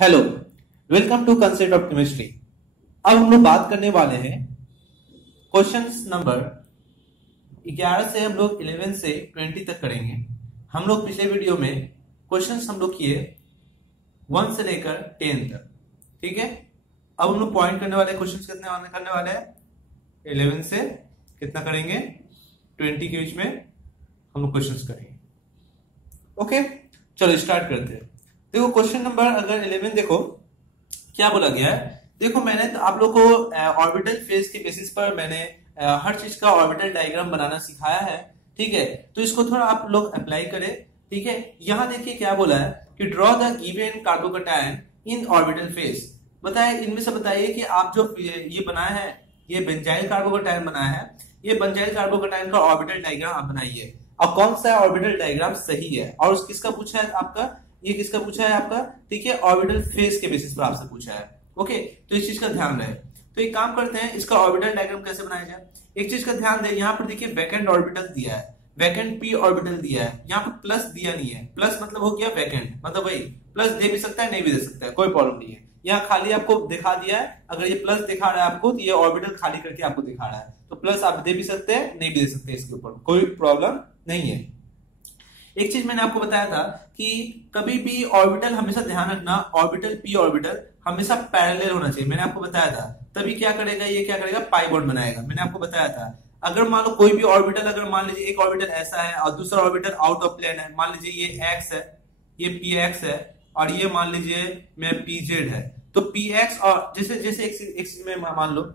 Hello, welcome to concept of chemistry. अब हम लोग बात करने वाले हैं क्वेश्चंस नंबर 11 से हम लोग 11 से 20 तक करेंगे। हम लोग पिछले वीडियो में क्वेश्चंस हम लोग किए 1 से लेकर 10 तक, ठीक है। अब हम लोग पॉइंट करने वाले क्वेश्चंस कितने करने वाले हैं? 11 से कितना करेंगे? 20 के बीच में हम लोग क्वेश्चंस करेंगे। ओके, चलो स्टार्ट करते हैं। देखो क्वेश्चन नंबर अगर 11 देखो क्या बोला गया है। देखो मैंने तो आप लोग को ऑर्बिटल फेज के बेसिस पर मैंने हर चीज का ऑर्बिटल डायग्राम बनाना सिखाया है, ठीक है। तो इसको थोड़ा आप लोग अप्लाई करें, ठीक है। यहाँ देखिए क्या बोला है कि draw the given carbocation in orbital phase. बताए इनमें से बताइए कि आप जो ये बनाया है, ये बेंजाइल कार्बोकैटायन बनाया है, ये बेंजाइल कार्बोकैटायन का ऑर्बिटल डायग्राम आप बनाइए। अब कौन सा ऑर्बिटल डायग्राम सही है और किसका पूछा है आपका, ये किसका पूछा है आपका, ठीक है, ऑर्बिटल फेज के बेसिस पर आपसे पूछा है। ओके, तो इस चीज का ध्यान रहे। तो एक काम करते हैं, इसका ऑर्बिटल डायग्राम कैसे बनाया जाए। एक चीज का ध्यान दे, यहाँ पर देखिए वैकेंट ऑर्बिटल दिया है, वैकेंट पी ऑर्बिटल दिया है, यहाँ पर प्लस दिया नहीं है। प्लस मतलब हो गया वैकेंट, मतलब वही प्लस दे भी सकता है नहीं भी दे सकता है, कोई प्रॉब्लम नहीं है। यहाँ खाली आपको दिखा दिया है, अगर ये प्लस दिखा रहा है आपको तो ये ऑर्बिटल खाली करके आपको दिखा रहा है, तो प्लस आप दे भी सकते हैं नहीं भी दे सकते, इसके ऊपर कोई प्रॉब्लम नहीं है। एक चीज मैंने आपको बताया था कि कभी भी ऑर्बिटल हमेशा ध्यान रखना, ऑर्बिटल पी ऑर्बिटल हमेशा पैरेलल होना चाहिए। मैंने आपको बताया था, तभी क्या करेगा, ये क्या करेगा, पाई बॉन्ड बनाएगा। मैंने आपको बताया था अगर मान लो कोई भी ऑर्बिटल, अगर मान लीजिए एक ऑर्बिटल ऐसा है और दूसरा ऑर्बिटल आउट ऑफ प्लेन है, मान लीजिए ये एक्स है, ये पी एक्स है और ये मान लीजिए मैं पी जेड है, तो पी एक्स और जैसे जैसे एक चीज में मान लो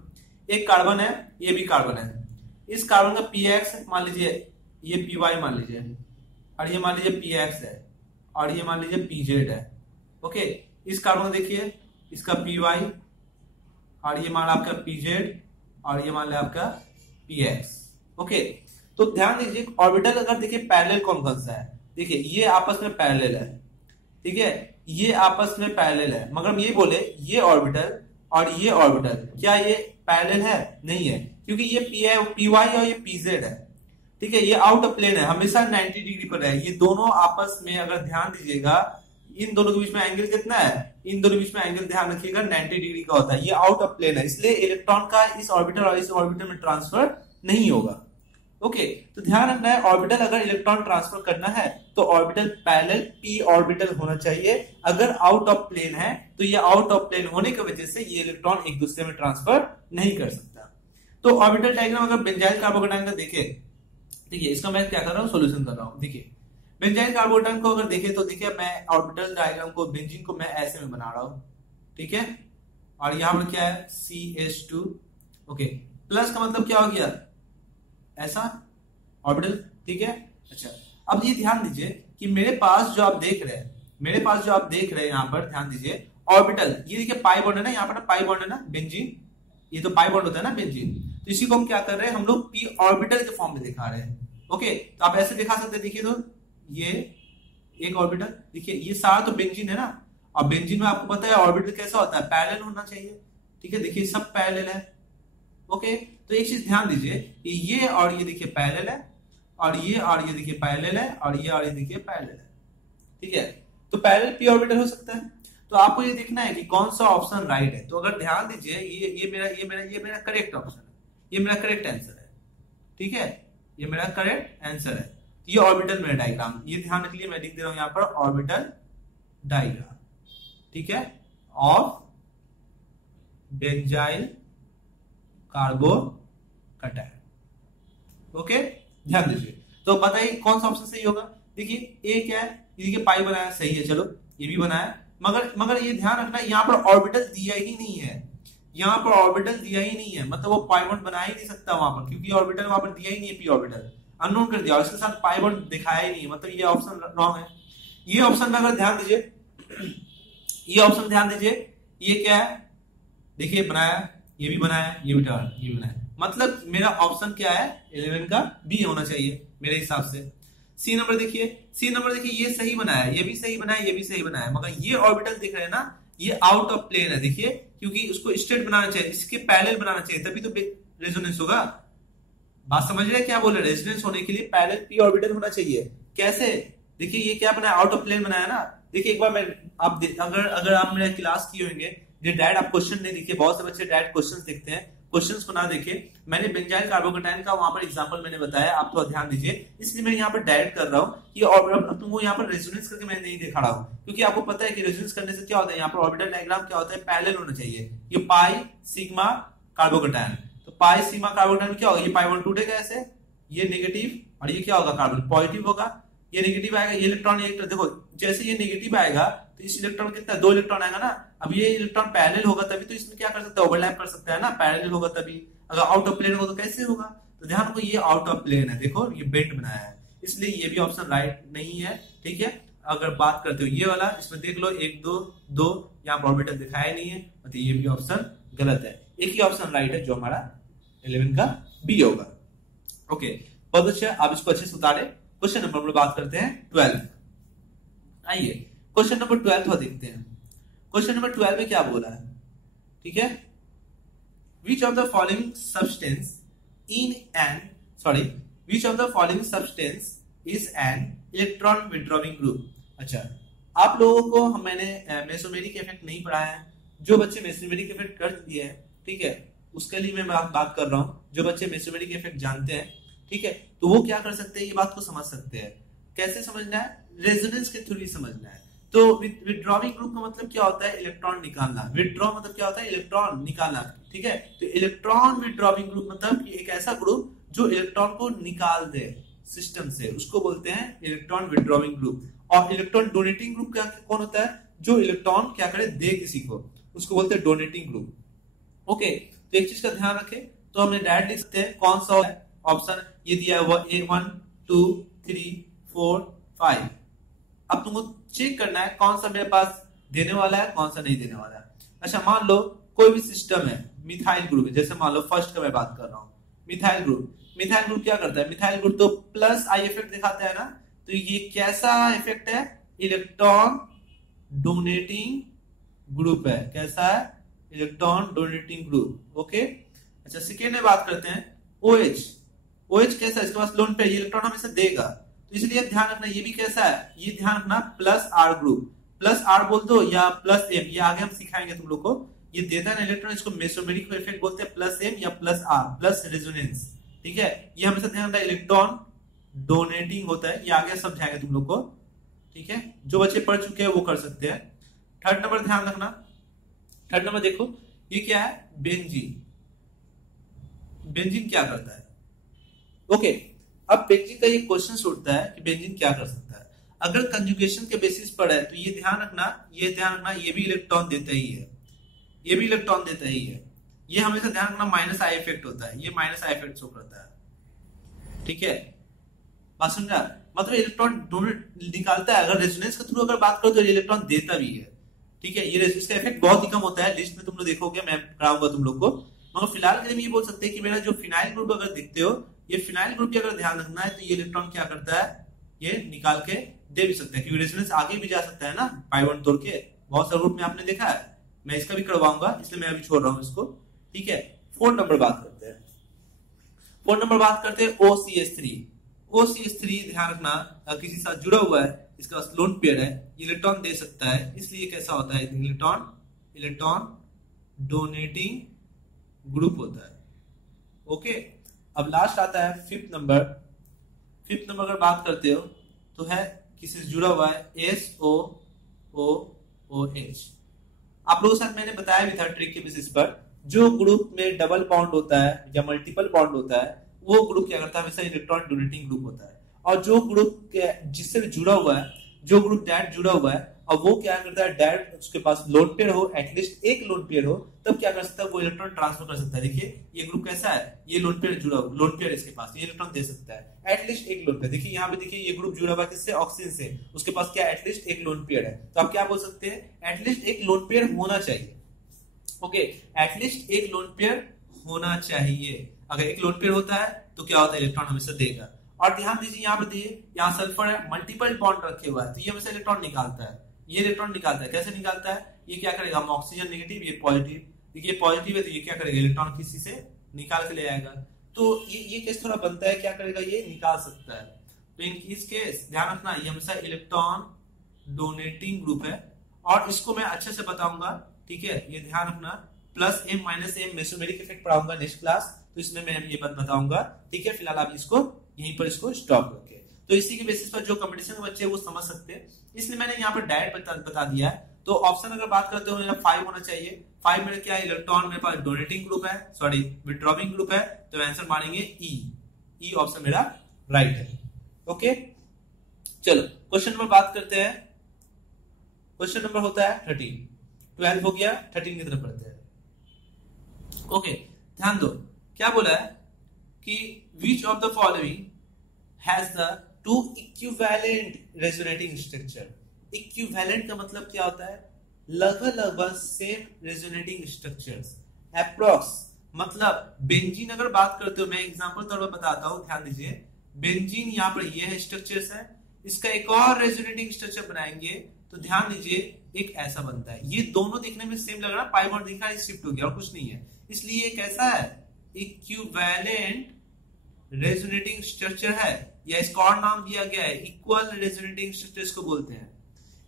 एक कार्बन है, ये भी कार्बन है, इस कार्बन का पी एक्स मान लीजिए, ये पी वाई मान लीजिए, और ये मान लीजिए पी एक्स है और ये मान लीजिए पी जेड है। ओके, इस कार्बन देखिए इसका पी वाई और ये मान आपका पी जेड और ये मान लिया आपका पी एक्स। ओके, तो ध्यान दीजिए ऑर्बिटल अगर देखिए पैरेलल कौन कौन सा है, देखिए ये आपस में पैरेलल है, ठीक है, ये आपस में पैरेलल है, मगर हम ये बोले ये ऑर्बिटल और ये ऑर्बिटल क्या ये पैरेलल है? नहीं है, क्योंकि ये पी वाई और ये पी जेड है, ठीक है, ये आउट ऑफ प्लेन है, हमेशा 90 डिग्री पर है। ये दोनों आपस में अगर ध्यान दीजिएगा, इन दोनों के बीच में एंगल कितना है, इन दोनों के बीच में एंगल ध्यान रखिएगा 90 डिग्री का होता है। ये आउट ऑफ प्लेन है, इसलिए इलेक्ट्रॉन का इस ऑर्बिटल और इस ऑर्बिटल में ट्रांसफर नहीं होगा। ओके, तो ध्यान रखना है ऑर्बिटल अगर इलेक्ट्रॉन ट्रांसफर करना है तो ऑर्बिटल पैरेलल पी ऑर्बिटल होना चाहिए। अगर आउट ऑफ प्लेन है तो ये आउट ऑफ प्लेन होने की वजह से ये इलेक्ट्रॉन एक दूसरे में ट्रांसफर नहीं कर सकता। तो ऑर्बिटल डायग्राम अगर बेंजाइल कार्बोकैटायन का देखे, देखिए इसका मैं क्या कर रहा हूँ, सॉल्यूशन कर रहा हूँ। देखिए बेंजाइल कार्बोकैटायन को अगर देखे तो देखिए मैं ऑर्बिटल डायग्राम को, बेंजीन को मैं ऐसे में बना रहा हूँ, ठीक है, और यहाँ पर क्या है CH2। ओके, प्लस का मतलब क्या हो गया, ऐसा ऑर्बिटल, ठीक है। अच्छा, अब ये ध्यान दीजिए कि मेरे पास जो आप देख रहे हैं, मेरे पास जो आप देख रहे हैं यहाँ पर ध्यान दीजिए ऑर्बिटल, ये देखिए पाई बॉन्ड है ना, यहाँ पर पाई बॉन्ड है ना बेंजीन, ये तो पाई बॉन्ड होता है ना बेंजीन, तो इसी को हम क्या कर रहे हैं, हम लोग पी ऑर्बिटल के फॉर्म में दिखा रहे हैं। ओके, तो आप ऐसे दिखा सकते हैं, देखिए तो ये एक ऑर्बिटल, देखिए ये सारा तो बेंजीन है ना, और बेंजीन में आपको पता है ऑर्बिटल कैसा होता है, पैरेलल होना चाहिए, ठीक है, देखिए सब पैरेलल है। ओके, तो एक चीज ध्यान दीजिए कि ये और ये देखिए पैरेलल है और ये देखिए पैरेलल है और ये देखिए पैरेलल है, ठीक है, तो पैरेलल पी ऑर्बिटल हो सकता है। तो आपको ये देखना है कि कौन सा ऑप्शन राइट है। तो अगर ध्यान दीजिए ये मेरा करेक्ट ऑप्शन है, ये मेरा करेक्ट आंसर है, ठीक है, ये मेरा करेक्ट आंसर है। ये ऑर्बिटल मेरा डायग्राम, ये ध्यान रख लिए, मैं लिख दे रहा हूं यहां पर ऑर्बिटल डायग्राम, ठीक है, ऑफ बेंजाइल कार्बोकैटायन। ओके, ध्यान दीजिए, तो बताइए कौन सा ऑप्शन सही होगा। देखिए ए क्या है, देखिए पाई बनाया, सही है, चलो ये भी बनाया, मगर ये ध्यान रखना यहाँ पर ऑर्बिटल दिया ही नहीं है, यहाँ पर ऑर्बिटल दिया ही नहीं है, मतलब वो पाई बॉन्ड बना ही नहीं सकता वहां पर, क्योंकि ऑर्बिटल वहां पर दिया ही नहीं है, पी ऑर्बिटल अननोन कर दिया और इसके साथ पाई बॉन्ड दिखाया ही नहीं है, मतलब ये ऑप्शन रॉन्ग है। ये ऑप्शन में अगर ध्यान दीजिए, ये ऑप्शन ध्यान दीजिए, ये क्या है, देखिए बनाया, ये भी बनाया, ये भी बनाया, मतलब मेरा ऑप्शन क्या है 11 का बी होना चाहिए मेरे हिसाब से। सी नंबर देखिए, ये सही बनाया, ये भी सही बनाया, ये भी सही बनाया, मगर ये ऑर्बिटल दिख रहे हैं ना, ये आउट ऑफ प्लेन है, देखिए, क्योंकि उसको स्ट्रेट बनाना चाहिए, इसके पैरेलल बनाना चाहिए, तभी तो रेजोनेंस होगा। बात समझ रहे हैं क्या बोल रहे हैं, रेजोनेंस होने के लिए पैरेलल पी ऑर्बिटल होना चाहिए। कैसे, देखिए ये क्या बनाया, आउट ऑफ प्लेन बनाया ना, देखिए एक बार मैं अगर आप मेरा क्लास किए होंगे, जो डायरेक्ट आप क्वेश्चन नहीं दिखे, बहुत से बच्चे डायरेक्ट क्वेश्चन देखते हैं, क्वेश्चंस को ना देखे। मैंने बेंजाइल कार्बोकेटाइन का वहां पर एग्जांपल मैंने बताया, आप तो ध्यान दीजिए, इसलिए मैं यहाँ पर डायरेक्ट कर रहा हूँ कि और तुमको यहाँ पर रेजोनेंस करके मैं नहीं दिखा रहा हूँ, क्योंकि आपको पता है कि रेजोनेंस करने से क्या होता है, यहाँ पर ऑर्बिटल डायग्राम क्या होता है, पैरेलल होना चाहिए। ये पाई सिग्मा कार्बोकेटाइन, तो पाई सिग्मा कार्बोकेटाइन क्या होगा, ये पाई वन टूटेगा ऐसे, ये नेगेटिव, और ये क्या होगा कार्बन पॉजिटिव होगा, ये नेगेटिव आएगा, ये इलेक्ट्रॉन देखो जैसे ये नेगेटिव आएगा तो इस इलेक्ट्रॉन कितना, 2 इलेक्ट्रॉन आएगा ना। अब ये इलेक्ट्रॉन पैरेलल होगा तभी तो इसमें क्या कर सकता है, ओवरलैप कर सकता है ना, पैरेलल होगा तभी। अगर आउट ऑफ प्लेन होगा तो कैसे होगा, तो ध्यान रखो ये आउट ऑफ प्लेन है, देखो ये बेंड बनाया है, इसलिए ये भी ऑप्शन राइट नहीं है। ठीक है, अगर बात करते हो ये वाला, इसमें देख लो 1 2 2 यहाँ पर ऑर्बिटल दिखाया नहीं है, तो ये भी ऑप्शन गलत है। एक ही ऑप्शन राइट है जो हमारा 11 का बी होगा। ओके, बहुत अच्छा, आप इसको अच्छे से उतारे। क्वेश्चन नंबर पर बात करते हैं 12। आइए क्वेश्चन नंबर 12 को देखते हैं। क्वेश्चन नंबर 12 में क्या बोला है, ठीक है, which of the following substance is an electron withdrawing group। अच्छा, आप लोगों को मैंने मेसोमेरिक इफेक्ट नहीं पढ़ाया है, जो बच्चे मेसोमेरिक इफेक्ट कर दिए हैं, ठीक है, उसके लिए मैं बात कर रहा हूं। जो बच्चे मेसोमेरिक इफेक्ट जानते हैं, ठीक है, तो वो क्या कर सकते हैं, ये बात को समझ सकते हैं। कैसे समझना है, रेजोनेंस के थ्रू समझना है। तो विथड्रॉइंग ग्रुप का मतलब क्या होता है, इलेक्ट्रॉन निकालना। विथड्रॉ मतलब क्या होता है, इलेक्ट्रॉन निकालना, ठीक है। तो इलेक्ट्रॉन विथड्रॉइंग ग्रुप मतलब कि एक ऐसा ग्रुप जो इलेक्ट्रॉन को निकाल दे सिस्टम से, उसको बोलते हैं इलेक्ट्रॉन विथड्रॉइंग ग्रुप। और इलेक्ट्रॉन डोनेटिंग ग्रुप क्या कौन होता है, जो इलेक्ट्रॉन क्या करे, दे किसी को, उसको बोलते हैं डोनेटिंग ग्रुप। ओके, तो एक चीज का ध्यान रखें, तो हमने डायरेक्ट लिख सकते हैं कौन सा ऑप्शन ये दिया है, 1 2 3 4 5। अब तुमको चेक करना है कौन सा मेरे पास देने वाला है, कौन सा नहीं देने वाला है। अच्छा, मान लो कोई भी सिस्टम है, मिथाइल ग्रुप है, जैसे मान लो फर्स्ट का मैं बात कर रहा हूँ, मिथाइल ग्रुप। मिथाइल ग्रुप क्या करता है, मिथाइल ग्रुप तो प्लस आई इफेक्ट दिखाता है ना, तो ये कैसा इफेक्ट है, इलेक्ट्रॉन डोनेटिंग ग्रुप है। कैसा है, इलेक्ट्रॉन डोनेटिंग ग्रुप। ओके, अच्छा सेकेंड में बात करते हैं OH। OH कैसा है, इसके पास लोन पे ये इलेक्ट्रॉन हमेशा देगा, तो इसलिए ध्यान रखना ये भी कैसा है, ये ध्यान रखना plus R group. Plus R बोल दो या प्लस M, ये आगे हम सिखाएंगे तुम लोग को। ये देता है ना इलेक्ट्रॉन, इसको मेसोमेरिक इफेक्ट बोलते हैं, प्लस M या प्लस R, प्लस रेजोनेंस। ठीक है, ये हमेशा ध्यान रखना इलेक्ट्रॉन डोनेटिंग होता है, ये आगे समझाएंगे तुम लोग को। ठीक है, जो बच्चे पढ़ चुके हैं वो कर सकते हैं। थर्ड नंबर ध्यान रखना, थर्ड नंबर देखो ये क्या है, बेंजीन। बेंजीन क्या करता है, ओके, अब बेंजीन का ये क्वेश्चन उठता है कि बेंजीन क्या कर सकता है। अगर कंजुगेशन के बेसिस पर है तो ये ध्यान रखना, ये ध्यान रखना, ये भी इलेक्ट्रॉन देता ही है, ये भी इलेक्ट्रॉन देता ही है। ये हमेशा ध्यान रखना माइनस आई इफेक्ट होता है, ये माइनस आई इफेक्ट शो करता है। ठीक है, बात समझा, मतलब इलेक्ट्रॉन दोनों निकालता है। अगर रेजोनेंस के थ्रू अगर बात करो तो इलेक्ट्रॉन देता भी है। ठीक है, ये इसका इफेक्ट बहुत ही कम होता है, लिस्ट में तुम लोग देखोगे, मैं कराऊंगा तुम लोग को। मगर फिलहाल के लिए ये बोल सकते हैं कि मेरा जो फिनाइल ग्रुप अगर देखते हो, ये फिनाइल ग्रुप की अगर ध्यान रखना है तो ये इलेक्ट्रॉन क्या करता है, ये निकाल के दे भी सकता है, क्योंकि रेजोनेंस आगे भी जा सकता है ना, पाई वन तोड़ के। बहुत सारे ग्रुप में आपने देखा है, मैं इसका भी करवाऊंगा, इसलिए मैं अभी छोड़ रहा हूं इसको। ठीक है, 4 नंबर बात करते हैं। 4 नंबर बात करते हैं OCH3। OCH3 ध्यान रखना किसी साथ जुड़ा हुआ है, इसका पास लोन पेयर है, इलेक्ट्रॉन दे सकता है, इसलिए कैसा होता है, इलेक्ट्रॉन डोनेटिंग ग्रुप होता है। ओके, अब लास्ट आता है 5th नंबर। 5th नंबर अगर बात करते हो तो है किसी से जुड़ा हुआ है, SOOH। आप लोगों के साथ मैंने बताया भी था ट्रिक के बेसिस पर, जो ग्रुप में डबल बॉन्ड होता है या मल्टीपल बॉन्ड होता है, वो ग्रुप क्या करता है, हमेशा इलेक्ट्रॉन डोनेटिंग ग्रुप होता है। और जो ग्रुप जिससे भी जुड़ा हुआ है, जो ग्रुप डायरेक्ट जुड़ा हुआ है, और वो क्या करता है, डायरेक्ट उसके पास लोन पेयर हो, एटलीस्ट एक लोन पेयर हो, तब क्या कर सकता है, वो इलेक्ट्रॉन ट्रांसफर कर सकता है। देखिए ये ग्रुप कैसा है, ये लोन पेयर जुड़ा हुआ, लोन पेयर इसके पास, ये इलेक्ट्रॉन दे सकता है एटलीस्ट एक लोन पेयर। देखिए यहाँ पे देखिए ये ग्रुप जुड़ा हुआ है किससे, ऑक्सीजन से, उसके पास क्या एटलीस्ट एक लोन पेयर है। तो आप क्या बोल सकते हैं, एटलीस्ट एक लोन पेयर होना चाहिए। ओके, एटलीस्ट एक लोन पेयर होना चाहिए। अगर एक लोन पेयर होता है तो क्या होता है, इलेक्ट्रॉन हमेशा देगा। और ध्यान दीजिए यहाँ पे देखिए, यहाँ सल्फर है, मल्टीपल बॉन्ड रखे हुआ है, तो ये हमेशा इलेक्ट्रॉन निकालता है, ये इलेक्ट्रॉन निकालता है। कैसे निकालता है, ये क्या करेगा, हम ऑक्सीजन नेगेटिव, ये पॉजिटिव, देखिए पॉजिटिव है तो ये क्या करेगा, इलेक्ट्रॉन किसी से निकाल के ले आएगा। तो ये केस थोड़ा बनता है, क्या करेगा, ये निकाल सकता है। तो इन इस केस ध्यान रखना, ये हमेशा इलेक्ट्रॉन डोनेटिंग ग्रुप है, और इसको मैं अच्छे से बताऊंगा, ठीक है, ये ध्यान रखना। Plus M minus M mesomeric effect पढ़ाऊंगा नेक्स्ट क्लास, तो इसमें मैं ये बात बताऊंगा, ठीक है। फिलहाल आप इसको यहीं पर इसको स्टॉप रखें। तो इसी के बेसिस पर जो कंपटीशन के बच्चे वो समझ सकते हैं, इसलिए मैंने यहाँ पर डायरेक्ट बता दिया है। तो ऑप्शन अगर बात करते हो 5 होना चाहिए। 5 में क्या है, इलेक्ट्रॉन मेरे पास डोनेटिंग ग्रुप है, सॉरी विथड्रॉइंग ग्रुप है, तो आंसर मानेंगे ई ऑप्शन मेरा राइट है। ओके, चलो क्वेश्चन नंबर बात करते हैं। क्वेश्चन नंबर होता है 13, 12 हो गया, 13 की तरफ बढ़ते हैं। ओके, ध्यान दो, क्या बोला है कि विच of the following has the two equivalent resonating structure. Equivalent का मतलब क्या होता है, लगभग सेम रेजोनेटिंग स्ट्रक्चर्स। अप्रॉक्स मतलब बेंजीन अगर बात करते हो, मैं एग्जांपल तौर पर बताता हूं, ध्यान दीजिए। बेंजीन यहाँ पर ये है स्ट्रक्चर्स है, इसका एक और रेजोनेटिंग स्ट्रक्चर बनाएंगे तो ध्यान दीजिए एक ऐसा बनता है। ये दोनों दिखने में सेम लग रहा है, पाई बॉन्ड दिख रहा है, शिफ्ट हो गया और कुछ नहीं है, इसलिए ये कैसा है, इक्विवेलेंट रेजोनेटिंग स्ट्रक्चर है, या इसका और नाम दिया गया है इक्वल रेजोनेटिंग स्ट्रक्चर्स को बोलते हैं।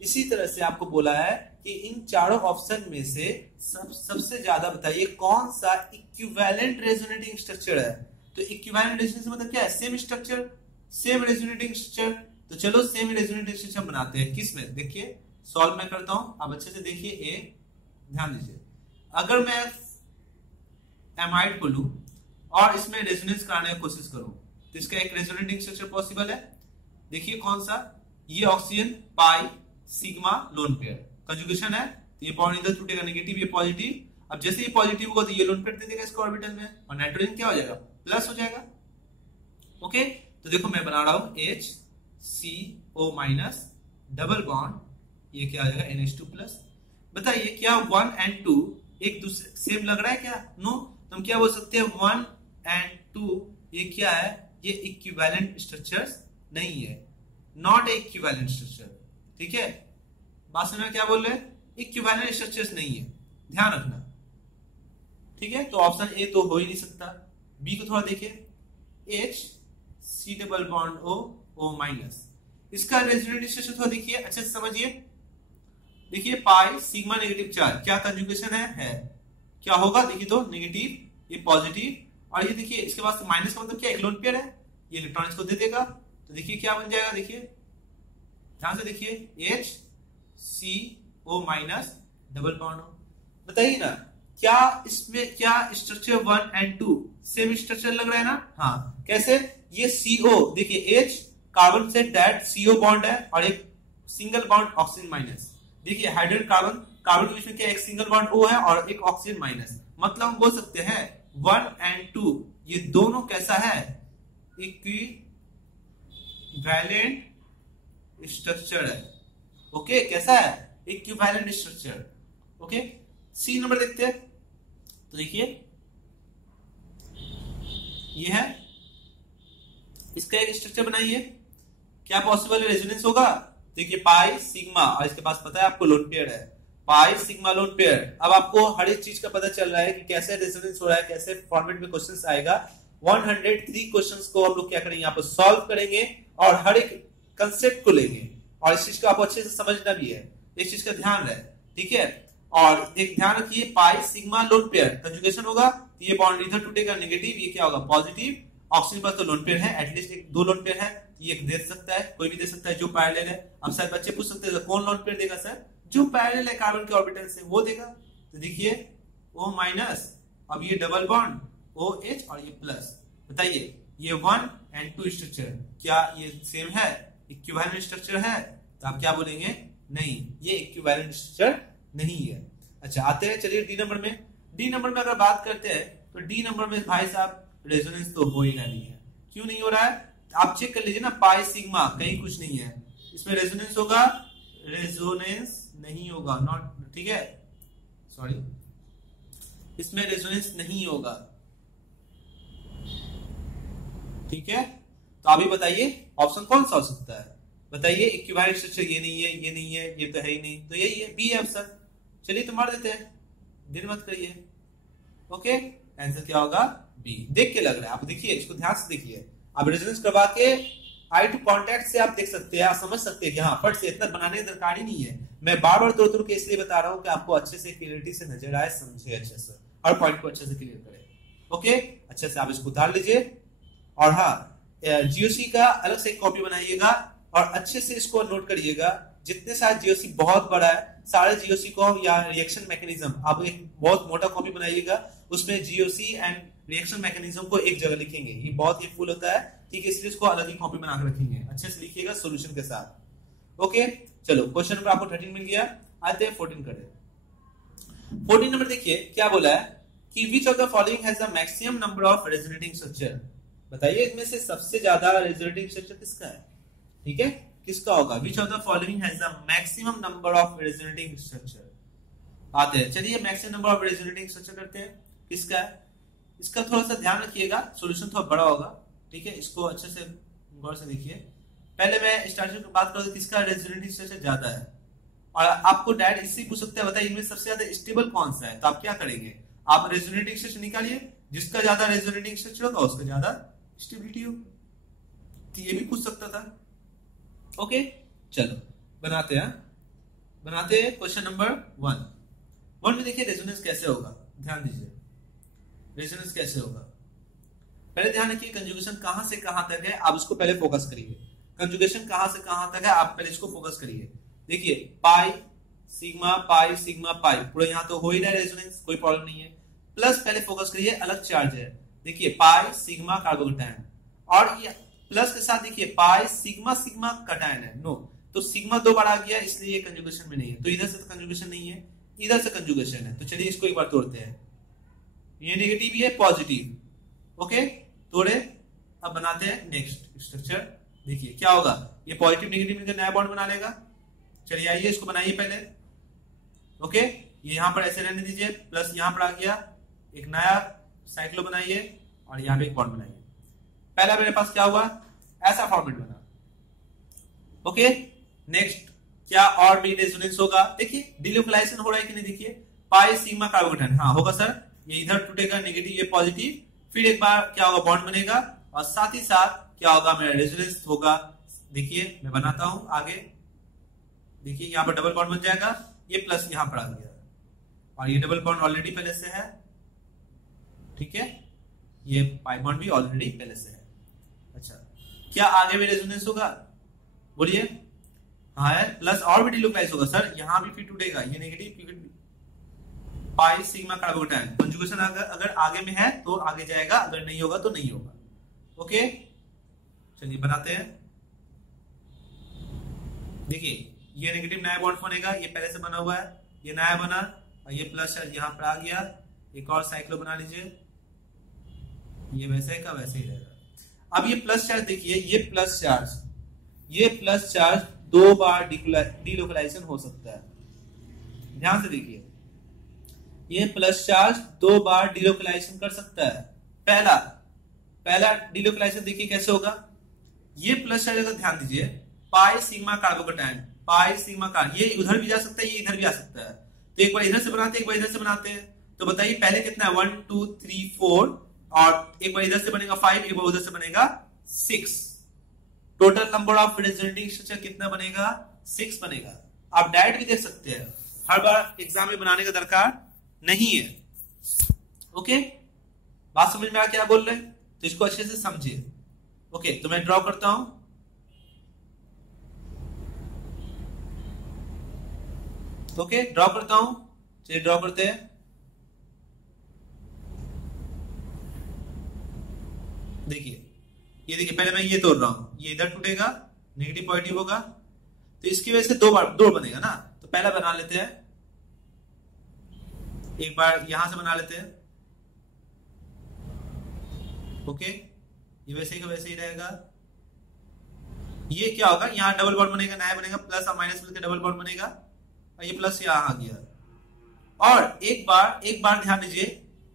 इसी तरह से आपको बोला है कि इन चारों ऑप्शन में से सबसे ज्यादा बताइए कौन सा इक्विवेलेंट रेजोनेटिंग स्ट्रक्चर है। तो इक्विवेलेंट रेजोनेटिंग मतलब क्या है, same structure, same resonating structure. तो चलो सेम रेजोनेटिंग स्ट्रक्चर बनाते हैं। किस में, देखिए सॉल्व मैं करता हूं, आप अच्छे से देखिए। ए ध्यान दीजिए, अगर मैं एमाइड को लूं और इसमें रेजोनेंस कराने की कोशिश करूं तो इसका एक रेजोनेटिंग स्ट्रक्चर पॉसिबल है। देखिए कौन सा, ये oxygen pi sigma lone pair conjugation है, तो ये बॉन्ड इधर टूटेगा, नेगेटिव ये पॉजिटिव। अब जैसे ये पॉजिटिव होगा तो ये लोन पेयर दे देगा इसको ऑर्बिटल में, और नाइट्रोजन क्या हो जाएगा, प्लस हो जाएगा। ओके, तो देखो मैं बना रहा हूं HCO माइनस डबल बॉन्ड, ये क्या आ जाएगा NH2 प्लस। बताइए क्या 1 and 2 एक दूसरे सेम लग रहा है क्या, नो। तो हम क्या बोल सकते हैं, 1 and 2 ये क्या है, ये इक्विवेलेंट स्ट्रक्चर्स नहीं है, नॉट ए इक्विवेलेंट स्ट्रक्चर, ठीक है। बात समझ में क्या बोल रहे हैं, इक्विवेलेंट स्ट्रक्चर्स नहीं है, ध्यान रखना, ठीक है। तो ऑप्शन ए तो हो ही नहीं सकता। बी को थोड़ा देखिए, HC double bond O minus, इसका रेजोनेटिंग स्ट्रक्चर थोड़ा देखिए, अच्छे से समझिए। देखिए पाई सिग्मा नेगेटिव चार्ज, क्या कंजुगेशन है क्या होगा, देखिए तो नेगेटिव ये पॉजिटिव, और ये देखिए इसके पास माइनस का मतलब क्या, एक लोन पेयर है, ये इलेक्ट्रॉन को दे देगा, तो देखिए क्या बन जाएगा, देखिए ध्यान से देखिए HCO माइनस डबल बॉन्ड। बताइए ना क्या इसमें क्या स्ट्रक्चर 1 and 2 सेम स्ट्रक्चर लग रहा है ना, हाँ कैसे, ये CO देखिए H कार्बन से डायरेक्ट CO बॉन्ड है और एक सिंगल बॉन्ड ऑक्सीजन माइनस। देखिए हाइड्रोजन कार्बन के बीच में क्या एक सिंगल बॉन्ड O है और एक ऑक्सीजन माइनस, मतलब हम बोल सकते हैं 1 and 2 ये दोनों कैसा है, इक्विवेलेंट स्ट्रक्चर है। ओके, कैसा है, equivalent structure. Okay, C number देखते हैं। तो देखिए ये है, इसका एक स्ट्रक्चर बनाइए, क्या पॉसिबल रेजोनेंस होगा। देखिए पाई सिग्मा, और इसके पास पता है आपको लोन पेयर है, पाई सिग्मा लोन पेयर। अब आपको हर एक चीज का पता चल रहा है कि कैसे रेजोनेंस हो रहा है, कैसे फॉर्मेट में क्वेश्चंस आएगा। 103 क्वेश्चंस को हम लोग क्या करेंगे, यहाँ पर सॉल्व करेंगे और हर एक कंसेप्ट को लेंगे, और इस चीज को आपको अच्छे से समझना भी है, इस चीज का ध्यान रहे, ठीक है। और एक ध्यान रखिए, pi sigma lone pair conjugation होगा तो ये बॉन्ड इधर टूटेगा नेगेटिव, ये क्या होगा पॉजिटिव। ऑक्सीजन पर तो लोन पेयर है, एटलीस्ट एक दो लोन पेयर है, ये दे सकता है, कोई भी दे सकता है जो पैरेलल है। अब शायद बच्चे पूछ सकते हैं कौन लोन पेयर देगा सर, जो पैरेलल है कार्बन के ऑर्बिटल से वो देगा। तो देखिए O माइनस, अब ये डबल बॉन्ड OH और ये प्लस। बताइए ये 1 and 2 स्ट्रक्चर क्या ये सेम है, इक्विवेलेंट स्ट्रक्चर है, तो आप क्या बोलेंगे, नहीं ये इक्विवेलेंट स्ट्रक्चर नहीं है। अच्छा आते हैं, चलिए डी नंबर में। डी नंबर में अगर बात करते हैं तो डी नंबर में भाई साहब रेजोनेंस तो हो ही नहीं है। क्यों नहीं हो रहा है, आप चेक कर लीजिए ना, पाई सिग्मा कहीं कुछ नहीं है, इसमें रेजोनेंस होगा, रेजोनेंस नहीं होगा, नॉट, ठीक है, सॉरी इसमें रेजोनेंस नहीं होगा, ठीक है। तो अभी बताइए ऑप्शन कौन सा हो सकता है, बताइए। इक्विवेलेंट स्ट्रक्चर ये नहीं है, ये नहीं है, ये तो है ही नहीं, तो यही है, बी है आंसर। चलिए तो मार देते हैं, देर मत करिए। ओके, आंसर क्या होगा, बी। देख के लग रहा है, आप देखिए इसको ध्यान से देखिए, आप रेजोनेंस करवा के आई टू कॉन्टेक्ट से आप देख सकते हैं, आप समझ सकते हैं कि हाँ फट से इतना बनाने की दरकार ही नहीं है। मैं बार बार तोड़ के इसलिए बता रहा हूँ कि आपको अच्छे से क्लियरिटी से नजर आए, समझे अच्छे से और पॉइंट को अच्छे से क्लियर करें। ओके, अच्छे से आप इसको उतार लीजिए और हाँ जीओसी का अलग से एक कॉपी बनाइएगा और अच्छे से इसको नोट करिएगा। जितने सारे जीओसी बहुत बड़ा है, सारे जीओसी को या रिएक्शन मैकेनिज्म आप एक बहुत मोटा कॉपी बनाइएगा, उसमें जीओसी एंड रिएक्शन मैकेनिज्म को एक जगह लिखेंगे। ये बहुत हेल्पफुल होता है, ठीक है, इसलिए इसको अलग ही कॉपी बना के रखेंगे, अच्छे से लिखिएगा सॉल्यूशन के साथ। ओके, चलो क्वेश्चन नंबर आपको 13 मिल गया, आते हैं 14 करें। 14 नंबर देखिए क्या बोला है कि विच of the following has the maximum number of resonating structure. बताइए इनमें से सबसे ज्यादा रेजोनेटिंग स्ट्रक्चर किसका है, ठीक है, किसका होगा। विच of the following has the maximum number of resonating structure. आते हैं, चलिए maximum number of resonating structure करते हैं, किसका है। इसका थोड़ा सा ध्यान रखिएगा, सॉल्यूशन थोड़ा बड़ा होगा, ठीक है, इसको अच्छे से गौर से देखिए। पहले मैं स्टार्टिंग की बात करूं किसका रेजोनेटिंग स्ट्रक्चर ज्यादा है, और आपको डायरेक्ट इससे पूछ सकते हैं बताइए इनमें सबसे ज्यादा स्टेबल कौन सा है। तो आप क्या करेंगे, आप रेजोनेटिंग स्ट्रक्चर निकालिए, जिसका ज्यादा रेजोनेटिंग स्ट्रक्चर होगा उसका ज्यादा स्टेबिलिटी होगी। तो ये भी पूछ सकता था। ओके, चलो बनाते हैं क्वेश्चन नंबर 1 में देखिए रेजोनेंस कैसे होगा, ध्यान दीजिए रेजोनेंस कैसे होगा। पहले ध्यान रखिए कंजुगेशन कहां से कहां तक है, आप उसको पहले फोकस करिए। कंजुगेशन कहां से कहां तक है, आप पहले इसको फोकस करिए। देखिए पाई सिग्मा पाई पूरा यहां तो हो ही रहा है रेजोनेंस, कोई प्रॉब्लम नहीं है। प्लस पहले फोकस करिए अलग चार्ज है, देखिए पाई सिग्मा कार्बोकैटायन, और ये प्लस के साथ देखिए पाई सिग्मा कैटायन है। नो, तो सिग्मा 2 बार आ गया इसलिए ये कंजुगेशन में नहीं है, तो इधर से कंजुगेशन नहीं है, इधर से कंजुगेशन है। तो चलिए इसको एक बार तोड़ते हैं, ये नेगेटिव ये पॉजिटिव। ओके, तोड़े, अब बनाते हैं नेक्स्ट स्ट्रक्चर। देखिए क्या होगा, ये पॉजिटिव नेगेटिव मिलकर नया बॉन्ड बना लेगा। चलिए आइए इसको बनाइए पहले। ओके, ये यहां पर ऐसे रहने दीजिए, प्लस यहां पर आ गया, एक नया साइक्लो बनाइए और यहां पे एक बॉन्ड बनाइए। पहला मेरे पास क्या हुआ, ऐसा फॉर्मेट बना। ओके, नेक्स्ट क्या और भी रेजोनेंस होगा, देखिए डिलोकलाइजेशन हो रहा है कि नहीं। देखिए पाई सिग्मा कार्बोकैटायन, हाँ होगा सर, ये इधर टूटेगा नेगेटिव ये पॉजिटिव, फिर एक बार क्या होगा बॉन्ड बनेगा और साथ ही साथ क्या होगा मेरा रेजोनेंस होगा। देखिए मैं बनाता हूं आगे, देखिए यहां पर डबल बॉन्ड बन जाएगा, ये प्लस यहां पर आ गया और ये डबल बॉन्ड ऑलरेडी पहले से है, ठीक है, ये पाई बॉन्ड भी ऑलरेडी पहले से है। अच्छा, क्या आगे भी रेजोनेंस होगा, बोलिए। हाँ है, प्लस और भी डिलोकलाइज होगा सर, यहां भी फिर टूटेगा ये negative pi sigma carbocation. Conjugation अगर आगे में है तो आगे जाएगा, अगर नहीं होगा तो नहीं होगा। ओके, चलिए बनाते हैं। देखिए ये नेगेटिव नया बॉन्ड बनेगा, ये पहले से बना हुआ है, ये नया बना और ये प्लस चार्ज यहां पर आ गया। एक और साइक्लो बना लीजिए, ये वैसे का वैसे ही रहेगा। अब ये प्लस चार्ज देखिए, ये प्लस चार्ज 2 बार डिलोकलाइजेशन हो सकता है। ध्यान से देखिए, ये प्लस चार्ज 2 बार डिलोकलाइजेशन कर सकता है। पहला डिलोकलाइजेशन देखिए कैसे होगा, ये प्लस चार्ज अगर ध्यान दीजिए pi sigma carbocation, pi sigma carb, ये उधर भी जा सकता है, ये इधर भी आ सकता है। तो एक बार इधर से बनाते हैं, एक बार इधर से बनाते हैं। तो बताइए पहले कितना है, 1 2 3 4, और एक बार इधर से बनेगा 5, एक बार उधर से बनेगा 6। Total number of resonating structure कितना बनेगा, 6 बनेगा। आप डायरेक्ट भी देख सकते हैं, हर बार एग्जाम में बनाने का दरकार नहीं है। ओके, बात समझ में आ क्या बोल रहे हैं, तो इसको अच्छे से समझिए। ओके, तो मैं ड्रॉ करता हूं। ओके, ड्रॉ करता हूं, चलिए ड्रॉ करते हैं। देखिए ये देखिए, पहले मैं ये तोड़ रहा हूं, ये इधर टूटेगा, नेगेटिव पॉजिटिव होगा, तो इसकी वजह से 2 बार 2 बनेगा ना। तो पहला बना लेते हैं, एक बार यहां से बना लेते हैं। ओके, ये वैसे ही का वैसे ही रहेगा। ये क्या होगा, यहां डबल बॉन्ड बनेगा, नया बनेगा, प्लस और माइनस मिलकर डबल बॉन्ड बनेगा, और ये प्लस यहां आ गया। और एक बार ध्यान दीजिए,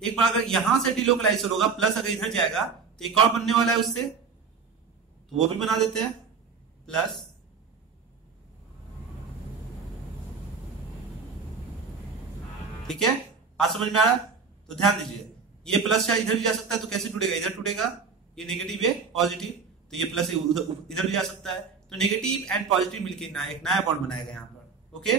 एक बार अगर यहां से डिलोकलाइजेशन होगा, प्लस अगर इधर जाएगा तो एक और बनने वाला है उससे, तो वो भी बना देते हैं प्लस। ठीक है, आज समझ में आ रहा, तो ध्यान दीजिए ये प्लस चार्ज इधर भी जा सकता है, तो कैसे टूटेगा, इधर टूटेगा, ये नेगेटिव है पॉजिटिव, तो ये प्लस इधर भी जा सकता है, तो नेगेटिव एंड पॉजिटिव मिलके एक नया बॉन्ड बनाएगा यहाँ पर। ओके,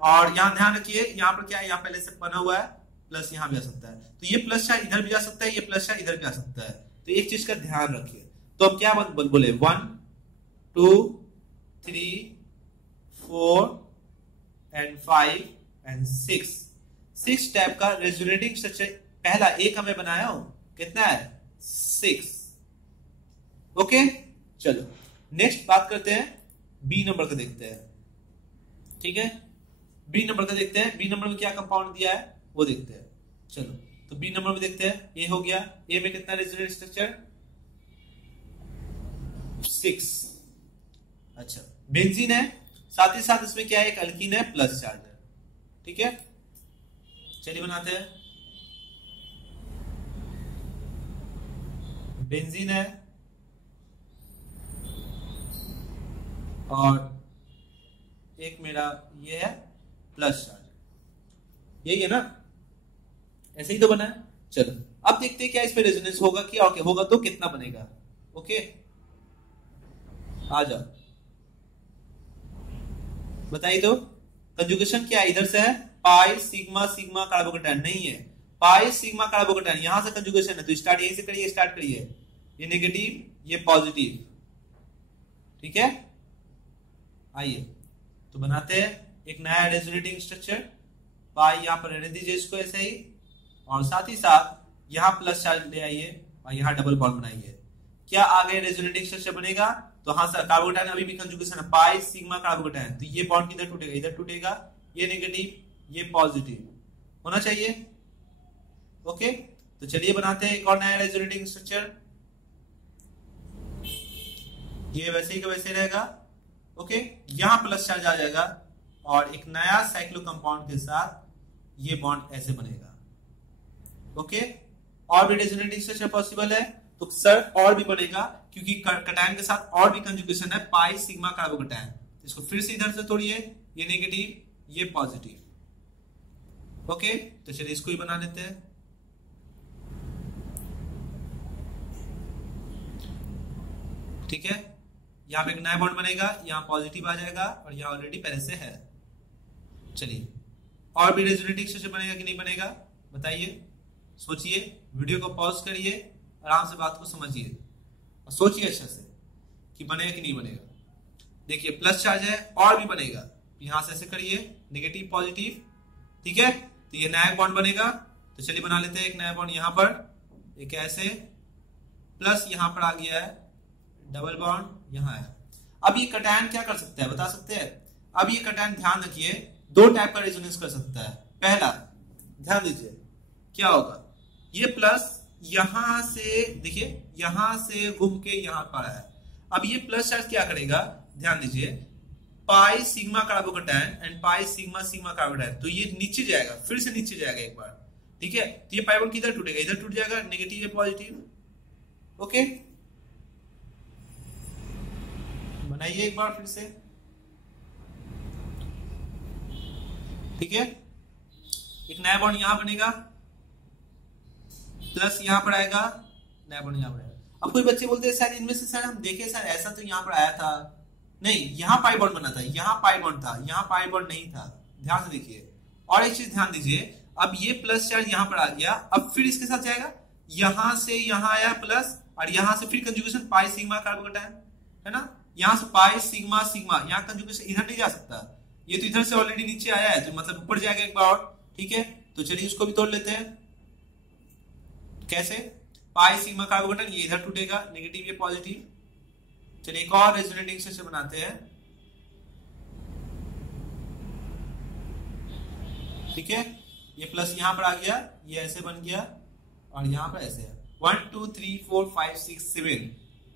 और यहाँ ध्यान रखिए यहाँ पर क्या है, यहाँ पहले से बना हुआ है, प्लस यहाँ भी आ सकता है, तो ये प्लस चार्ज इधर भी जा सकता है, ये प्लस चार्ज इधर भी आ सकता है, तो एक चीज का ध्यान रखिए। तो अब क्या बोले 1 2 3 4 एंड 5 एंड 6 टाइप का रेजोनेटिंग स्ट्रक्चर पहला एक हमें बनाया हूं, कितना है 6। ओके, चलो नेक्स्ट बात करते हैं बी नंबर का, देखते हैं। ठीक है, बी नंबर का देखते हैं, बी नंबर में क्या कंपाउंड दिया है वो देखते हैं। चलो तो बी नंबर में देखते हैं, ए हो गया, ए में कितना रेजोनेंट स्ट्रक्चर 6। अच्छा, बेंजीन है, साथ ही साथ इसमें क्या है, एक अल्कीन है, प्लस चार्ज है। ठीक है, चलिए बनाते हैं। बेंजीन है और एक मेरा ये है प्लस चार्ज, यही है ना, ऐसे ही तो बना है। चलो अब देखते हैं क्या इस पे रेजोनेंस होगा, क्या ओके होगा तो कितना बनेगा। ओके, आ जाओ बताइए तो कंजुगेशन क्या है, इधर से है पाई सिग्मा सिग्मा कार्बोकेटायन, नहीं है पाई सिग्मा कार्बोकेटायन, यहां से कंजुगेशन है, तो स्टार्ट यहीं से करिए, स्टार्ट करिए, ये नेगेटिव ये पॉजिटिव। ठीक है, आइए तो बनाते हैं एक नया रेजोनेटिंग स्ट्रक्चर। पाई यहां पर रहने दीजिए इसको ऐसे ही, और साथ ही साथ यहां प्लस चार्ज ले आइए और यहां डबल बॉन्ड बनाइए। क्या आगे रेजोनेटिंग स्ट्रक्चर बनेगा, तो हाँ सर, कार्बोकेटायन अभी भी कंजुगेशन है, पाई सिग्मा कार्बोकेटायन, तो ये बॉन्ड किधर टूटेगा, इधर टूटेगा, ये नेगेटिव ये पॉजिटिव होना चाहिए। ओके, तो चलिए बनाते हैं एक और नया रेजोनेटिंग स्ट्रक्चर, ये वैसे ही का वैसे रहेगा। ओके, यहां प्लस चार्ज आ जाएगा और एक नया साइक्लो कंपाउंड के साथ ये बॉन्ड ऐसे बनेगा। ओके, और भी रेजोनेटिंग स्ट्रक्चर पॉसिबल है, तो सर और भी बनेगा, क्योंकि कटायन के साथ और भी कंजुगेशन है, पाई सिग्मा कार्बोकेटायन। इसको फिर से इधर से तोड़िए, ये नेगेटिव ये पॉजिटिव। ओके, तो चलिए इसको ही बना लेते हैं। ठीक है, यहां पे एक नया बॉन्ड बनेगा, यहां पॉजिटिव आ जाएगा और यहां ऑलरेडी पहले से है। चलिए, और भी रेजोनेटिंग स्ट्रक्चर बनेगा कि नहीं बनेगा बताइए, सोचिए, वीडियो को पॉज करिए, आराम से बात को समझिए और सोचिए अच्छे से कि बनेगा कि नहीं बनेगा। देखिए प्लस चार्ज है और भी बनेगा, यहां से ऐसे करिए, नेगेटिव पॉजिटिव। ठीक है, तो ये नया बॉन्ड बनेगा, तो चलिए बना लेते हैं एक नया बॉन्ड यहां पर, एक ऐसे, प्लस यहां पर आ गया है डबल बॉन्ड यहां है। अब ये कटायन क्या कर सकता है बता सकते हैं, अब ये कटायन ध्यान रखिए दो टाइप का रेजोनेंस कर सकता है। पहला ध्यान दीजिए क्या होगा, ये प्लस यहां से देखिए यहां से घूम के यहां पर आया, अब ये प्लस चार्ज क्या करेगा ध्यान दीजिए, pi sigma carbocation and pi sigma sigma carbocation, तो ये नीचे जाएगा, फिर से नीचे जाएगा एक बार। ठीक है, तो ये पाई बॉन्ड किधर टूटेगा, इधर टूट जाएगा, नेगेटिव या पॉजिटिव। ओके, बनाइए एक बार फिर से। ठीक है, एक नया बॉन्ड यहां बनेगा, प्लस यहां पर आएगा, नया बॉन्ड यहां पर आएगा। अब कोई बच्चे बोलते हैं सर इनमें से सर हम देखे सर ऐसा तो यहां पर आया था, नहीं यहां पाई बॉन्ड बना था, यहां पाई बॉन्ड था, यहां पाई बॉन्ड नहीं था। ध्यान से देखिए, और एक चीज ध्यान दीजिए, अब ये प्लस चार्ज यहां पर आ गया, अब फिर इसके साथ जाएगा, यहां से यहां आया प्लस, और यहां से फिर कंजुगेशन पाई सिग्मा कार्बोकेटायन है ना, यहां से पाई सिग्मा सिग्मा, यहां कंजुगेशन इधर नहीं जा सकता, ये तो इधर से ऑलरेडी नीचे आया है, तो मतलब ऊपर जाएगा एक बार और। ठीक है, तो चलिए इसको भी तोड़ लेते हैं। कैसे, पाई सिग्मा कार्बोकेटायन ये इधर टूटेगा, नेगेटिव ये पॉजिटिव। चलिए एक और रेजोनेटिंग स्ट्रक्चर बनाते हैं। ठीक है, ये प्लस यहां पर आ गया, ये ऐसे बन गया, और यहां पर ऐसे है 1 2 3 4 5 6 7,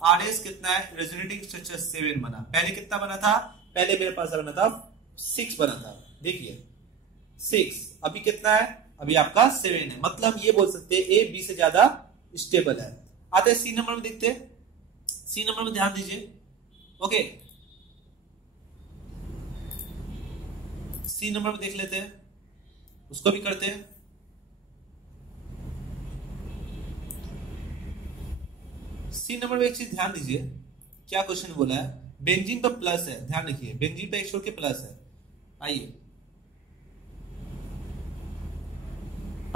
आरएस कितना है, रेजोनेटिंग स्ट्रक्चर 7 बना। पहले कितना बना था, पहले मेरे पास बना था 6 बना था, देखिए 6, अभी कितना है, अभी आपका 7 है, मतलब ये बोल सकते हैं ए बी से ज्यादा स्टेबल है। आते हैं सी नंबर में, देखते हैं सी नंबर में, ध्यान दीजिए। ओके, सी नंबर में देख लेते हैं, उसको भी करते हैं। सी नंबर में एक चीज ध्यान दीजिए, क्या क्वेश्चन बोला है, बेंजीन पर प्लस है, ध्यान रखिए बेंजीन पे एक छोड़ के प्लस है। आइए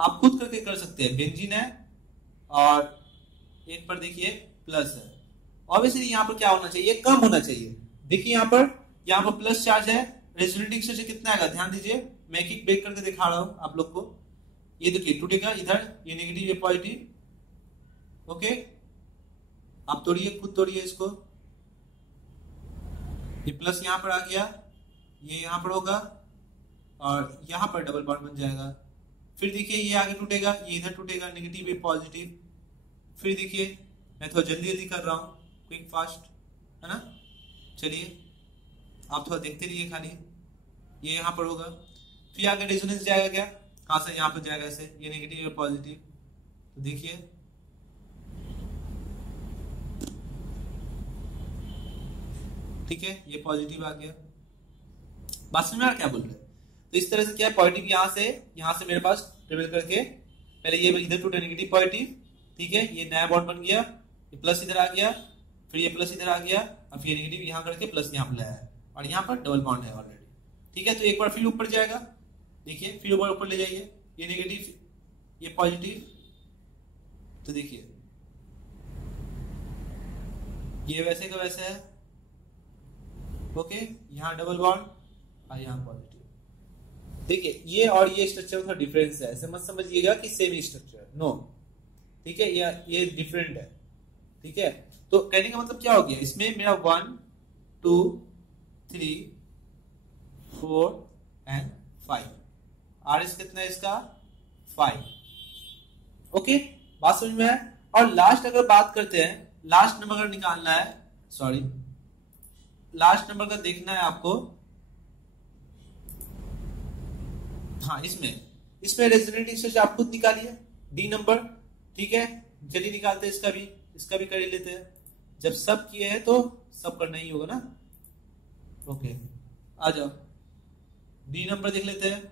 आप खुद करके कर सकते हैं, बेंजीन है और एक पर देखिए प्लस है, ऑब्वियसली यहाँ पर क्या होना चाहिए, कम होना चाहिए। देखिए यहाँ पर प्लस चार्ज है, रेजोनेटिंग स्ट्रक्चर कितना आएगा, ध्यान दीजिए मैं एक ब्रेक करके दिखा रहा हूं आप लोग को। ये देखिए टूटेगा इधर, ये नेगेटिव ये पॉजिटिव। ओके आप तोड़िए, खुद तोड़िए इसको, ये प्लस यहां पर आ गया, ये यहां पर होगा और यहां पर डबल बॉन्ड बन जाएगा। फिर देखिए ये आगे टूटेगा, ये इधर टूटेगा, नेगेटिव ये पॉजिटिव। फिर देखिए मैं थोड़ा जल्दी जल्दी कर रहा हूं, क्विक फास्ट है ना, चलिए आप थोड़ा देखते रहिए खाली। ये यहां पर होगा, फिर आगे रेजोनेंस जाएगा, क्या कहां से, यहां पर जाएगा ऐसे, ये नेगेटिव और पॉजिटिव। तो देखिए ठीक है, ये पॉजिटिव आ गया, बात समझ में आ रहा क्या बोल रहे हैं। तो इस तरह से क्या है, पॉजिटिव यहां से मेरे पास ट्रेवल करके, पहले ये इधर टूटा नेगेटिव पॉजिटिव, ठीक है, ये नया बॉन्ड बन गया, ये प्लस इधर आ गया, फिर ये प्लस इधर आ गया, और फिर नेगेटिव यहां करके प्लस यहां पर लाया है, और यहां पर डबल बॉन्ड है ऑलरेडी। ठीक है, तो एक बार फिर ऊपर जाएगा, देखिए फिर ऊपर ले जाइए, ये नेगेटिव ये पॉजिटिव, तो देखिए ये वैसे का वैसे है। ओके यहां डबल बॉन्ड और यहां पॉजिटिव। देखिए ये और ये स्ट्रक्चर में डिफरेंस है, ऐसे मत समझिएगा कि सेम स्ट्रक्चर, नो, ठीक है, ये डिफरेंट है। ठीक है, तो कहने का मतलब क्या हो गया, इसमें मेरा 1 2 3 4 एंड 5, RS कितना है इसका 5। ओके बात समझ में है। और लास्ट अगर बात करते हैं, लास्ट नंबर अगर निकालना है, सॉरी लास्ट नंबर का देखना है आपको, हाँ इसमें रेजोनेटिंग स्ट्रक्चर आप खुद निकालिए, D नंबर, ठीक है, जल्दी निकालते हैं, इसका भी कर लेते हैं। जब सब किए हैं तो सब करना ही होगा ना। ओके आ जाओ, D नंबर देख लेते हैं,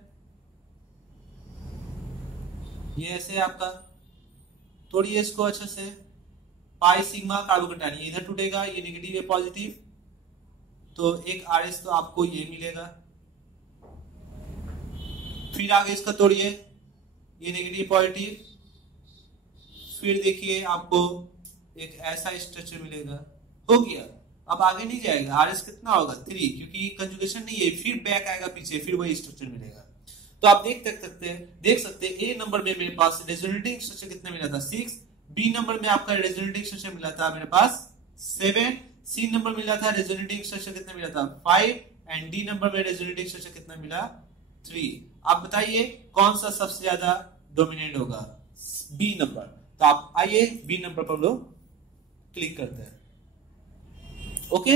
ये ऐसे है आपका, तोड़िए इसको अच्छे से, पाई सिग्मा कार्बोकेटायन, ये इधर टूटेगा, ये नेगेटिव है पॉजिटिव, तो एक RS तो आपको ये मिलेगा। फिर आगे इसका तोड़िए, ये नेगेटिव पॉजिटिव, फिर देखिए आपको एक ऐसा स्ट्रक्चर मिलेगा, हो गया। अब आगे नहीं जाएगा, RS कितना होगा 3, क्योंकि कंजुगेशन नहीं है, फिर बैक आएगा पीछे, फिर वही स्ट्रक्चर मिलेगा। तो आप देख सकते हैं A नंबर में मेरे पास रेजोनेटिंग स्ट्रक्चर कितना मिला था 6, B नंबर में आपका रेजोनेटिंग स्ट्रक्चर मिला था मेरे पास 7, C नंबर मिला था रेजोनेटिंग स्ट्रक्चर कितना मिला था 5, एंड D नंबर में रेजोनेटिंग स्ट्रक्चर कितना मिला 3। आप बताइए कौन सा सबसे ज्यादा डोमिनेट होगा, B नंबर। तो आप आइए B नंबर पर लोग क्लिक करते हैं। ओके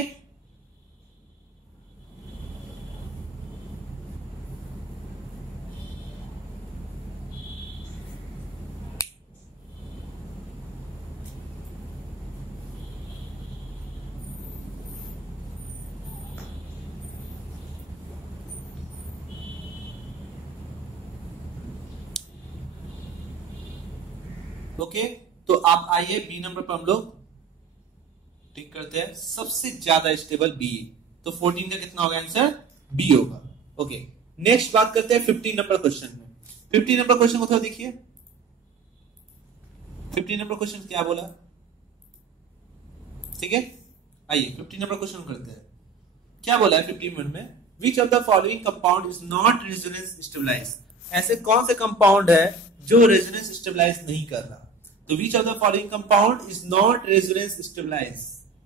ओके, तो आप आइए बी नंबर पर हम लोग टिक करते हैं, सबसे ज्यादा स्टेबल बी, तो 14 का कितना होगा आंसर बी होगा। ओके नेक्स्ट बात करते हैं 15 नंबर क्वेश्चन में। 15 नंबर क्वेश्चन को थोड़ा देखिए, 15 नंबर क्वेश्चन क्या बोला, ठीक है, आइए 15 नंबर क्वेश्चन करते हैं। क्या बोला है 15 मिनट में, which of the following compound is not resonance stabilize, ऐसे कौन से कंपाउंड है जो रेजोनेंस स्टेबलाइज नहीं कर रहा। तो which of the following compound is not resonance stabilize,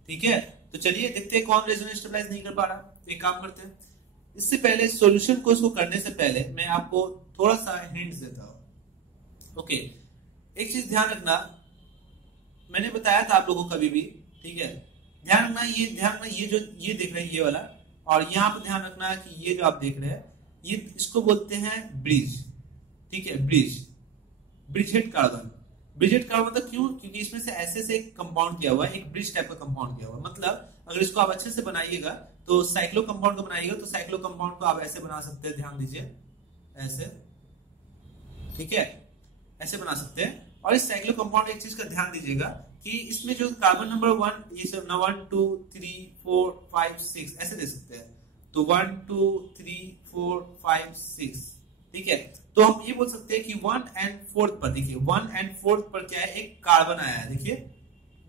ठीक है, तो चलिए देखते हैं कौन रेजोनेंस स्टेबलाइज नहीं कर पा रहा। एक काम करते हैं, इससे पहले सॉल्यूशन को इसको करने से पहले मैं आपको थोड़ा सा हिंट्स देता हूं। ओके एक चीज ध्यान रखना, मैंने बताया था आप लोगों को कभी भी, ठीक है, ध्यान रखना, ये जो ये देख रहे हैं ये वाला, और यहाँ पे ध्यान रखना कि ये जो आप देख रहे हैं ये इसको बोलते हैं ब्रिज, ठीक है, ब्रिजहेड कार्बन। ब्रिजहेड कार्बन मतलब क्यों, क्योंकि इसमें से ऐसे से एक कंपाउंड किया हुआ है, एक ब्रिज टाइप का कंपाउंड किया हुआ है। मतलब अगर इसको आप अच्छे से बनाइएगा तो साइक्लो कंपाउंड को बनाइएगा तो साइक्लो कंपाउंड को आप ऐसे बना सकते हैं, ध्यान दीजिए ऐसे, ठीक है, ऐसे बना सकते हैं, और इस साइक्लो कंपाउंड एक चीज का ध्यान दीजिएगा कि इसमें जो कार्बन नंबर 1 ये सब ना 1 2 3 4 5 6 ऐसे दे सकते हैं। तो 1 2 3 4 5 6, ठीक है। तो हम ये बोल सकते हैं कि 1 एंड 4 पर, देखिए 1 एंड 4 पर क्या है, एक कार्बन आया है, देखिए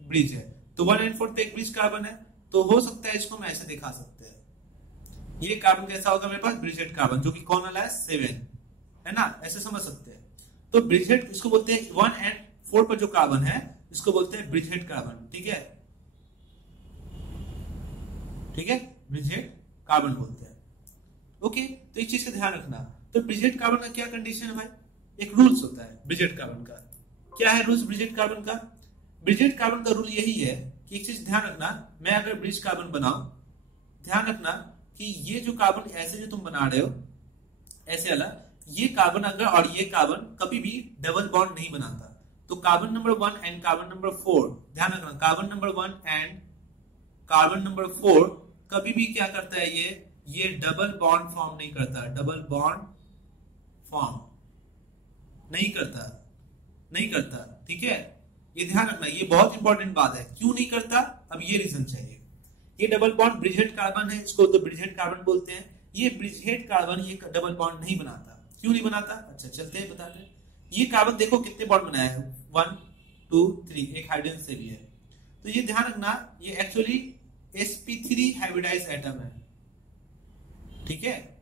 ब्रिज है। तो 1 एंड 4 पे एक ब्रिज कार्बन है, तो हो सकता है इसको हम ऐसे दिखा सकते हैं। ये कार्बन कैसा होगा मेरे पास, ब्रिजेड कार्बन, जो कि कौन वाला है 7, है ना, ऐसे समझ सकते हैं। तो ब्रिजेड इसको बोलते हैं, 1 एंड 4 पर जो कार्बन है इसको बोलते हैं ब्रिजेड कार्बन, ठीक है, ठीक है, ब्रिजेड कार्बन बोलते हैं। ओके, तो एक चीज का ध्यान रखना। तो ब्रिजेड कार्बन का क्या कंडीशन है भाई, एक रूल्स होता है ब्रिजेड कार्बन का। क्या है रूल्स ब्रिजेड कार्बन का? ब्रिजेड कार्बन का रूल यही है कि एक चीज ध्यान रखना, मैं अगर ब्रिज कार्बन बनाऊं, ध्यान रखना कि ये जो कार्बन ऐसे जो तुम बना रहे हो ऐसे वाला, ये कार्बन अगर और ये कार्बन कभी भी डबल बॉन्ड नहीं बनाता। तो carbon number 1 and carbon number 4, ध्यान रखना, carbon number 1 and carbon number 4 कभी भी क्या करता है, ये डबल बॉन्ड फॉर्म नहीं करता, डबल बॉन्ड फॉर्म नहीं करता, नहीं करता, ठीक है। ये ध्यान रखना, ये बहुत इंपॉर्टेंट बात है। क्यों नहीं करता, अब ये रीजन चाहिए। ये डबल बॉन्ड ब्रिजेड कार्बन है, इसको तो ब्रिजेड कार्बन बोलते हैं। ये ब्रिजेड कार्बन ये डबल बॉन्ड नहीं बनाता। क्यों नहीं बनाता, अच्छा चलते हैं बताते हैं। ये कार्बन देखो कितने बॉन्ड बनाया है, 1 2 3, एक हाइड्रोजन से भी है। तो ये ध्यान रखना, ये एक्चुअली sp3 हाइब्रिडाइज एटम है, ठीक है,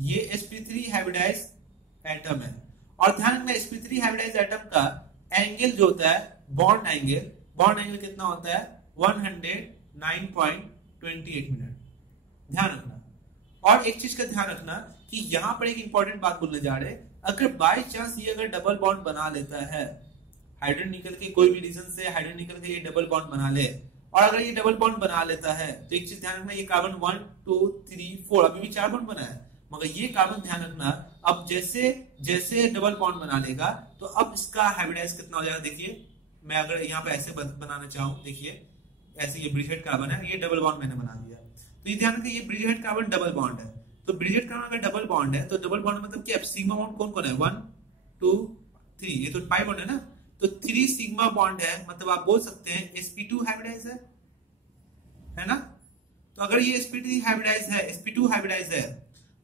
ये sp3 हाइब्रिडाइज एटम है। और ध्यान रखना sp3 हाइब्रिडाइज एटम का एंगल जो होता है, बॉन्ड एंगल कितना होता है, 109.28 मिनट, ध्यान रखना। और एक चीज का ध्यान रखना कि यहां पर एक इंपॉर्टेंट बात बोलने जा रहे हैं, अगर बाय चांस ये अगर डबल बॉन्ड बना लेता है, हाइड्रोजन निकल के कोई भी रीजन से हाइड्रोजन निकल के ये डबल बॉन्ड बना ले, और अगर ये डबल बॉन्ड बना लेता है तो एक चीज ध्यान रखना, ये कार्बन 1 2 3 4 अभी भी 4 बॉन्ड बना है, मगर ये कार्बन ध्यान रखना अब जैसे जैसे डबल बॉन्ड बना लेगा तो अब इसका हाइब्रिडाइज कितना हो जाएगा। देखिए मैं अगर यहाँ पे ऐसे बनाना चाहूं, देखिए ऐसे ये ब्रिजेड कार्बन है, ये डबल बॉन्ड मैंने बना दिया। तो ये ध्यान रखिए, ये ब्रिजेड कार्बन डबल बॉन्ड है। तो ब्रिजेड कार्बन अगर डबल बॉन्ड है तो डबल बॉन्ड मतलब क्या, सिग्मा बॉन्ड कौन कौन है, 1 2 3, ये तो पाई बॉन्ड है ना, तो 3 सिग्मा बॉन्ड है, मतलब आप बोल सकते हैं sp2 हाइब्रिडाइज है ना। तो अगर ये sp3 हाइब्रिडाइज है, sp2 हाइब्रिडाइज है,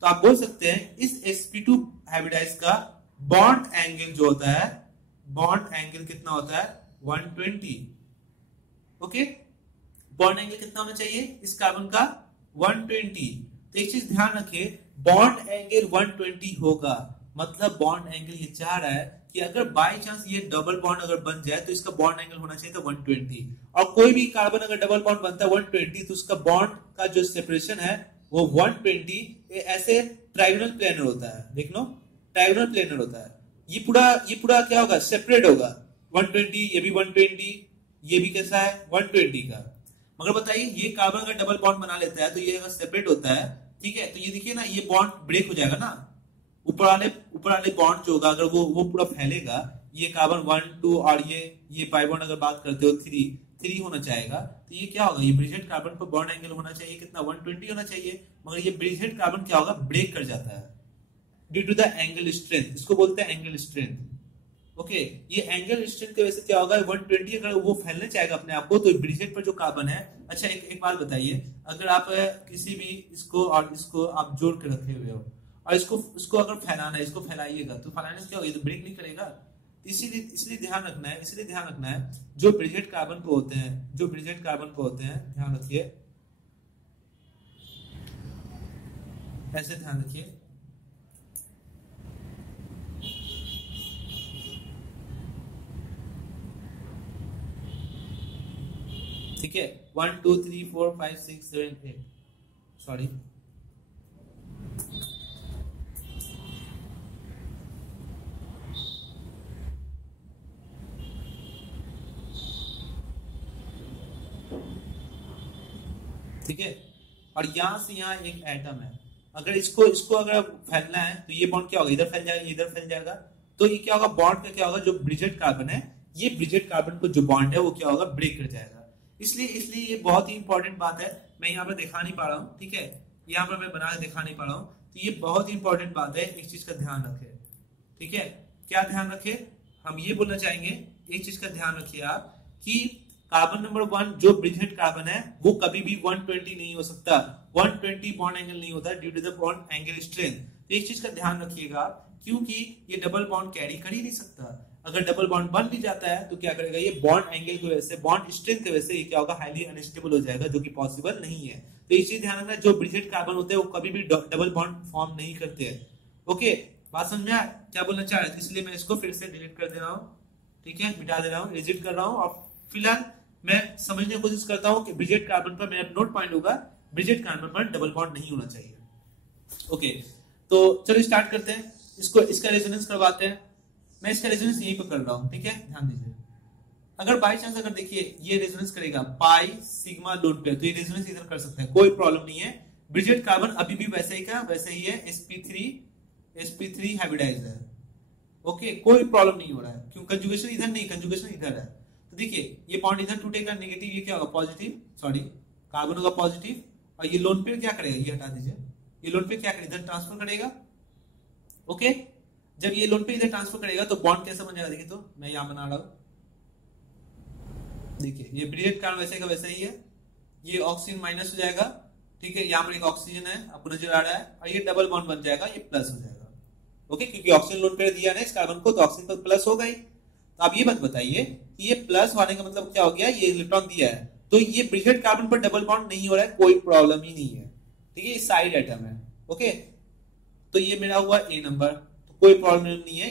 तो आप बोल सकते हैं इस sp2 हाइब्रिडाइज का बॉन्ड एंगल जो होता है, बॉन्ड एंगल कितना होता है, 120। ओके, बॉन्ड एंगल कितना होना चाहिए इस कार्बन का, 120। तो एक चीज ध्यान रखिए, बॉन्ड एंगल 120 होगा, मतलब बॉन्ड एंगल ये चाह रहा है कि अगर बाय चांस ये डबल बॉन्ड अगर बन जाए तो इसका बॉन्ड एंगल होना चाहिए था 120। और कोई भी कार्बन अगर डबल बॉन्ड बनता है 120 तो उसका बॉन्ड का जो सेपरेशन है वो 120 ऐसे ट्रायंगुलर प्लेनर होता है, देख लो ट्रायंगुलर प्लेनर होता है। ये पूरा क्या होगा, सेपरेट होगा, 120, ये भी 120, ये भी कैसा है 120 का। मगर बताइए ये कार्बन अगर डबल बॉन्ड बना लेता है तो ये अगर सेपरेट होता है, ठीक है, तो ये देखिए ना, ये बॉन्ड ब्रेक हो जाएगा ना, ऊपर वाले बॉन्ड जो होगा अगर वो पूरा फैलेगा, ये कार्बन 1 2 और ये पाई बॉन्ड अगर बात करते हो 3 होना चाहेगा, तो ये क्या होगा, ये ब्रिजेड कार्बन पर बॉन्ड एंगल होना चाहिए कितना, 120 होना चाहिए। मगर ये ब्रिजेड कार्बन क्या होगा, ब्रेक कर जाता है due to the angle strength, इसको बोलते हैं एंगल स्ट्रेंथ। ओके, ये एंगल स्ट्रेंथ की वजह से क्या होगा, 120 अगर वो फैलने चाहेगा अपने आप को, तो ब्रिजेड पर जो कार्बन है, अच्छा एक बात बताइए, अगर आप किसी भी इसको और इसको आप जोड़ के रखे हुए हो और इसको अगर फैलाना है, इसको फैलाइएगा तो फैलाने से क्या होगा, ये तो ब्रेक नहीं करेगा। इसलिए ध्यान रखना है, जो ब्रिजेड कार्बन को होते हैं, ध्यान रखिए, ऐसे ध्यान रखिए, ठीक है, 1 2 3 4 5 6 7 8, सॉरी, ठीक है। और यहां से यहाँ एक एटम है, अगर इसको अगर फैलना है तो ये बॉन्ड क्या होगा, इधर फैल जाएगा, इधर फैल जाएगा, तो ये क्या होगा, बॉन्ड का क्या होगा, जो ब्रिजेड कार्बन है, ये ब्रिजेड कार्बन को जो बॉन्ड है वो क्या होगा, ब्रेक कर जाएगा। इसलिए ये बहुत ही इंपॉर्टेंट बात है, मैं यहाँ पर दिखा नहीं पा रहा हूँ, ठीक है, यहाँ पर मैं बना के दिखा नहीं पा रहा हूँ, तो ये बहुत ही इंपॉर्टेंट बात है, इस चीज का ध्यान रखे, ठीक है, क्या ध्यान रखे, हम ये बोलना चाहेंगे, एक चीज का ध्यान रखिए आप कि कार्बन नंबर 1 जो ब्रिजहेड कार्बन है वो कभी भी 120 नहीं हो सकता, 120 बॉन्ड एंगल नहीं होता due to the bond angle strength. तो एक चीज का ध्यान रखिएगा क्योंकि ये डबल बॉन्ड कैरी कर ही नहीं सकता। अगर डबल बॉन्ड बन भी जाता है तो क्या करेगा, ये बॉन्ड एंगल की वजह से, बॉन्ड स्ट्रेंथ की वजह से ये क्या होगा, हाईली अनस्टेबल हो जाएगा, जो कि पॉसिबल नहीं है। तो एक चीज ध्यान रखना, जो ब्रिजहेड कार्बन होते हैं वो कभी भी डबल बॉन्ड फॉर्म नहीं करते हैं। ओके, बात समझ में आया क्या बोलना चाह रहे थे? इसलिए मैं इसको फिर से डिलीट कर दे रहा हूँ, ठीक है, मिटा दे रहा हूँ, एग्जिट कर रहा हूँ। और फिलहाल मैं समझने की कोशिश करता हूँ कि ब्रिजहेड कार्बन पर मेरा नोट पॉइंट होगा, ब्रिजहेड कार्बन पर डबल बॉन्ड नहीं होना चाहिए। ओके, तो चलो स्टार्ट करते हैं इसको, इसका रेजोनेंस करवाते हैं। मैं इसका रेजोनेंस यहीं पर कर रहा हूँ, ठीक है, ध्यान दीजिए। अगर बाई चांस अगर देखिए ये रेजोनेंस करेगा पाई सिग्मा लोन पेयर, तो ये रेजोनेंस इधर कर सकता है, कोई प्रॉब्लम नहीं है। ब्रिजहेड कार्बन अभी भी वैसे ही का वैसे ही है, sp3 हाइब्रिडाइज है। ओके, कोई प्रॉब्लम नहीं हो रहा है, क्यों, कंजुगेशन इधर नहीं, कंजुगेशन इधर है। तो देखिए ये बॉन्ड इधर टूटेगा, नेगेटिव, ये क्या होगा, पॉजिटिव, सॉरी कार्बन होगा पॉजिटिव, और ये लोन पेयर क्या करेगा, ये हटा दीजिए, ये लोन पेयर क्या करेगा, इधर ट्रांसफर करेगा। ओके, जब ये लोन पेयर इधर ट्रांसफर करेगा तो बॉन्ड कैसा बन जाएगा, देखिए, तो मैं यहां बना रहा हूं, देखिए ये ब्रिजहेड कार्बन वैसे का वैसा ही है, ये ऑक्सीजन माइनस हो जाएगा, ठीक है, यहाँ पर एक ऑक्सीजन है आपको नजर आ रहा है, और ये डबल बॉन्ड बन जाएगा, ये प्लस हो जाएगा। ओके, क्योंकि ऑक्सीजन लोन पेयर दिया ना इस कार्बन को, तो ऑक्सीजन पर प्लस होगा ही। तो आप ये बात बताइए कि ये प्लस होने का मतलब क्या हो गया, ये इलेक्ट्रॉन दिया है, तो ये ब्रिजहेड कार्बन पर डबल बॉन्ड नहीं हो रहा है, कोई प्रॉब्लम ही नहीं है, ठीक है, ये साइड एटम है। ओके, तो ये मेरा हुआ ए नंबर, तो कोई प्रॉब्लम नहीं है,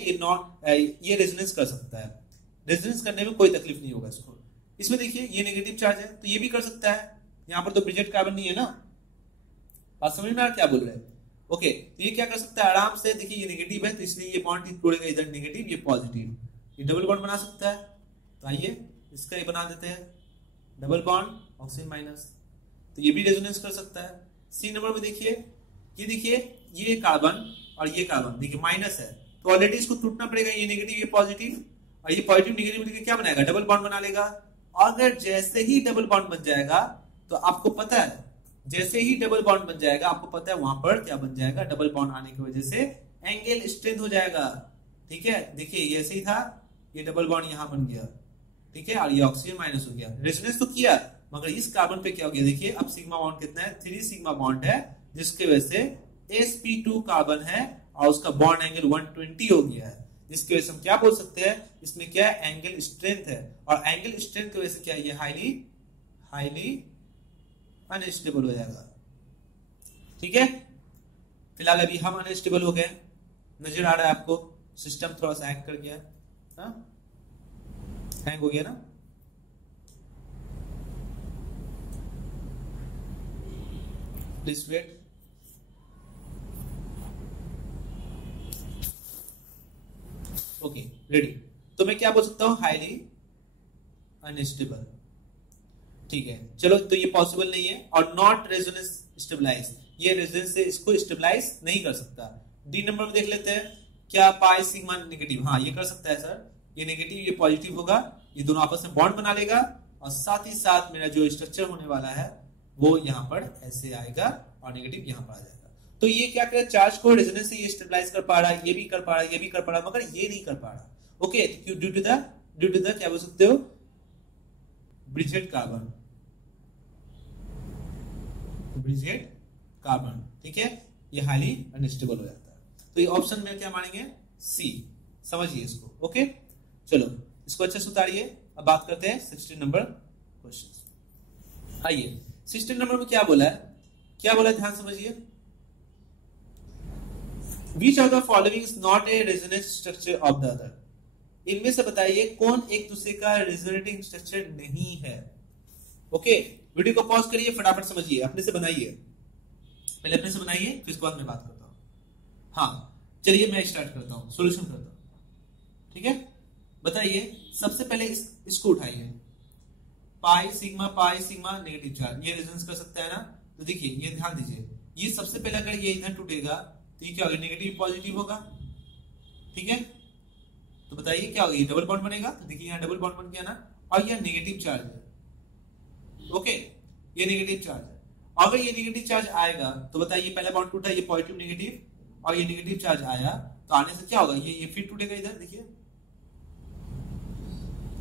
ये रेजोनेंस कर सकता है, रेजोनेंस करने में कोई तकलीफ नहीं होगा इसको। इसमें देखिए ये नेगेटिव चार्ज है तो ये भी कर सकता है, यहाँ पर तो ब्रिजहेड कार्बन नहीं है ना, बात समझ में आ क्या बोल रहे हैं। ओके, तो ये क्या कर सकता है आराम से, देखिए ये नेगेटिव है तो इसलिए ये बॉन्ड तोड़ेगा, इधर नेगेटिव, ये पॉजिटिव, ये डबल बॉन्ड बना सकता है। तो आइए इसका ये बना देते हैं, डबल बॉन्ड ऑक्सीजन माइनस, तो ये भी रेजोनेंस कर सकता है। सी नंबर में देखिए, ये देखिए ये कार्बन और ये कार्बन देखिए माइनस है, तो ऑलरेडी इसको टूटना पड़ेगा, ये नेगेटिव ये पॉजिटिव, और ये पॉजिटिव नेगेटिव मिलकर क्या बनाएगा, डबल बॉन्ड बना लेगा। अगर जैसे ही डबल बॉन्ड बन जाएगा तो आपको पता है, जैसे ही डबल बॉन्ड बन जाएगा आपको पता है वहां पर क्या बन जाएगा, डबल बॉन्ड आने की वजह से एंगल स्ट्रेंथ हो जाएगा, ठीक है। देखिए ये ऐसे ही था, ये डबल बॉन्ड यहां बन गया, ठीक है, और ये ऑक्सीजन माइनस हो गया, रेजोनेंस तो किया, मगर इस कार्बन पे क्या हो गया, देखिए अब सिग्मा बॉन्ड कितना है, 3 सिग्मा बॉन्ड है, जिसके वजह से sp2 कार्बन है और उसका बॉन्ड एंगल 120 हो गया है, जिसकी वजह से हम क्या बोल सकते हैं, इसमें क्या है, एंगल स्ट्रेंथ है, और एंगल स्ट्रेंथ की वजह से क्या है, ये हाईली अनस्टेबल हो जाएगा, ठीक है। फिलहाल अभी हम अनस्टेबल हो गए, नजर आ रहा है आपको, सिस्टम थोड़ा सा हैंग कर गया, हैंग हो गया ना, प्लीज वेट। Okay, ready. तो मैं क्या बोल सकता हूं, हाईली अनस्टेबल, ठीक है। चलो, तो ये पॉसिबल नहीं है, और नॉट रेजोनेंस स्टेबलाइज, ये रेजोनेंस से इसको स्टेबलाइज नहीं कर सकता। डी नंबर में देख लेते हैं, क्या पाई सिग्मा नेगेटिव, हाँ ये कर सकता है सर, ये नेगेटिव ये पॉजिटिव होगा, ये दोनों आपस में बॉन्ड बना लेगा, और साथ ही साथ मेरा जो स्ट्रक्चर होने वाला है वो यहाँ पर ऐसे आएगा और नेगेटिव यहाँ पर आ जाएगा। तो ये क्या करे, चार्ज को रेजोनेंस से ये स्टेबलाइज कर पा रहा है, ये भी कर पा रहा है, ये भी कर पा रहा है, मगर ये नहीं कर पा रहा। ओके, ड्यू टू द क्या बोल सकते हो, ब्रिजहेड कार्बन, ठीक है, ये हाईली अनस्टेबल हो जाता है। तो ये ऑप्शन में क्या मानेंगे, सी, समझिए इसको। ओके, चलो इसको अच्छे से उतारिए। अब बात करते हैं 16 नंबर क्वेश्चन। आइए 16 नंबर में क्या बोला है, क्या बोला है, ध्यान समझिए। Which of the following is not a resonance structure of the other? इनमें से बताइए कौन एक दूसरे का रेजोनेटिंग स्ट्रक्चर नहीं है। ओके, वीडियो को पॉज करिए, फटाफट समझिए, अपने से बनाइए, पहले अपने से बनाइए, फिर इसके बाद मैं बात करता हूं। हाँ चलिए मैं स्टार्ट करता हूं, सॉल्यूशन करता हूं, ठीक है। बताइए सबसे पहले इसको उठाइए, पाई सिग्मा नेगेटिव चार्ज, ये रेजोनेंस कर सकता है ना। तो देखिए ये ध्यान दीजिए, ये सबसे पहले अगर ये इधर टूटेगा तो ये क्या होगा, नेगेटिव पॉजिटिव होगा, ठीक है। तो बताइए क्या होगा, ये डबल बॉन्ड बनेगा, तो देखिए यहाँ डबल बॉन्ड बन गया ना, और यह नेगेटिव चार्ज है। ओके, ये नेगेटिव चार्ज है, अगर ये नेगेटिव चार्ज आएगा तो बताइए पहला बॉन्ड टूटा, ये पॉजिटिव नेगेटिव, और ये नेगेटिव चार्ज आया तो आने से क्या होगा, ये फिर टूटेगा इधर, देखिए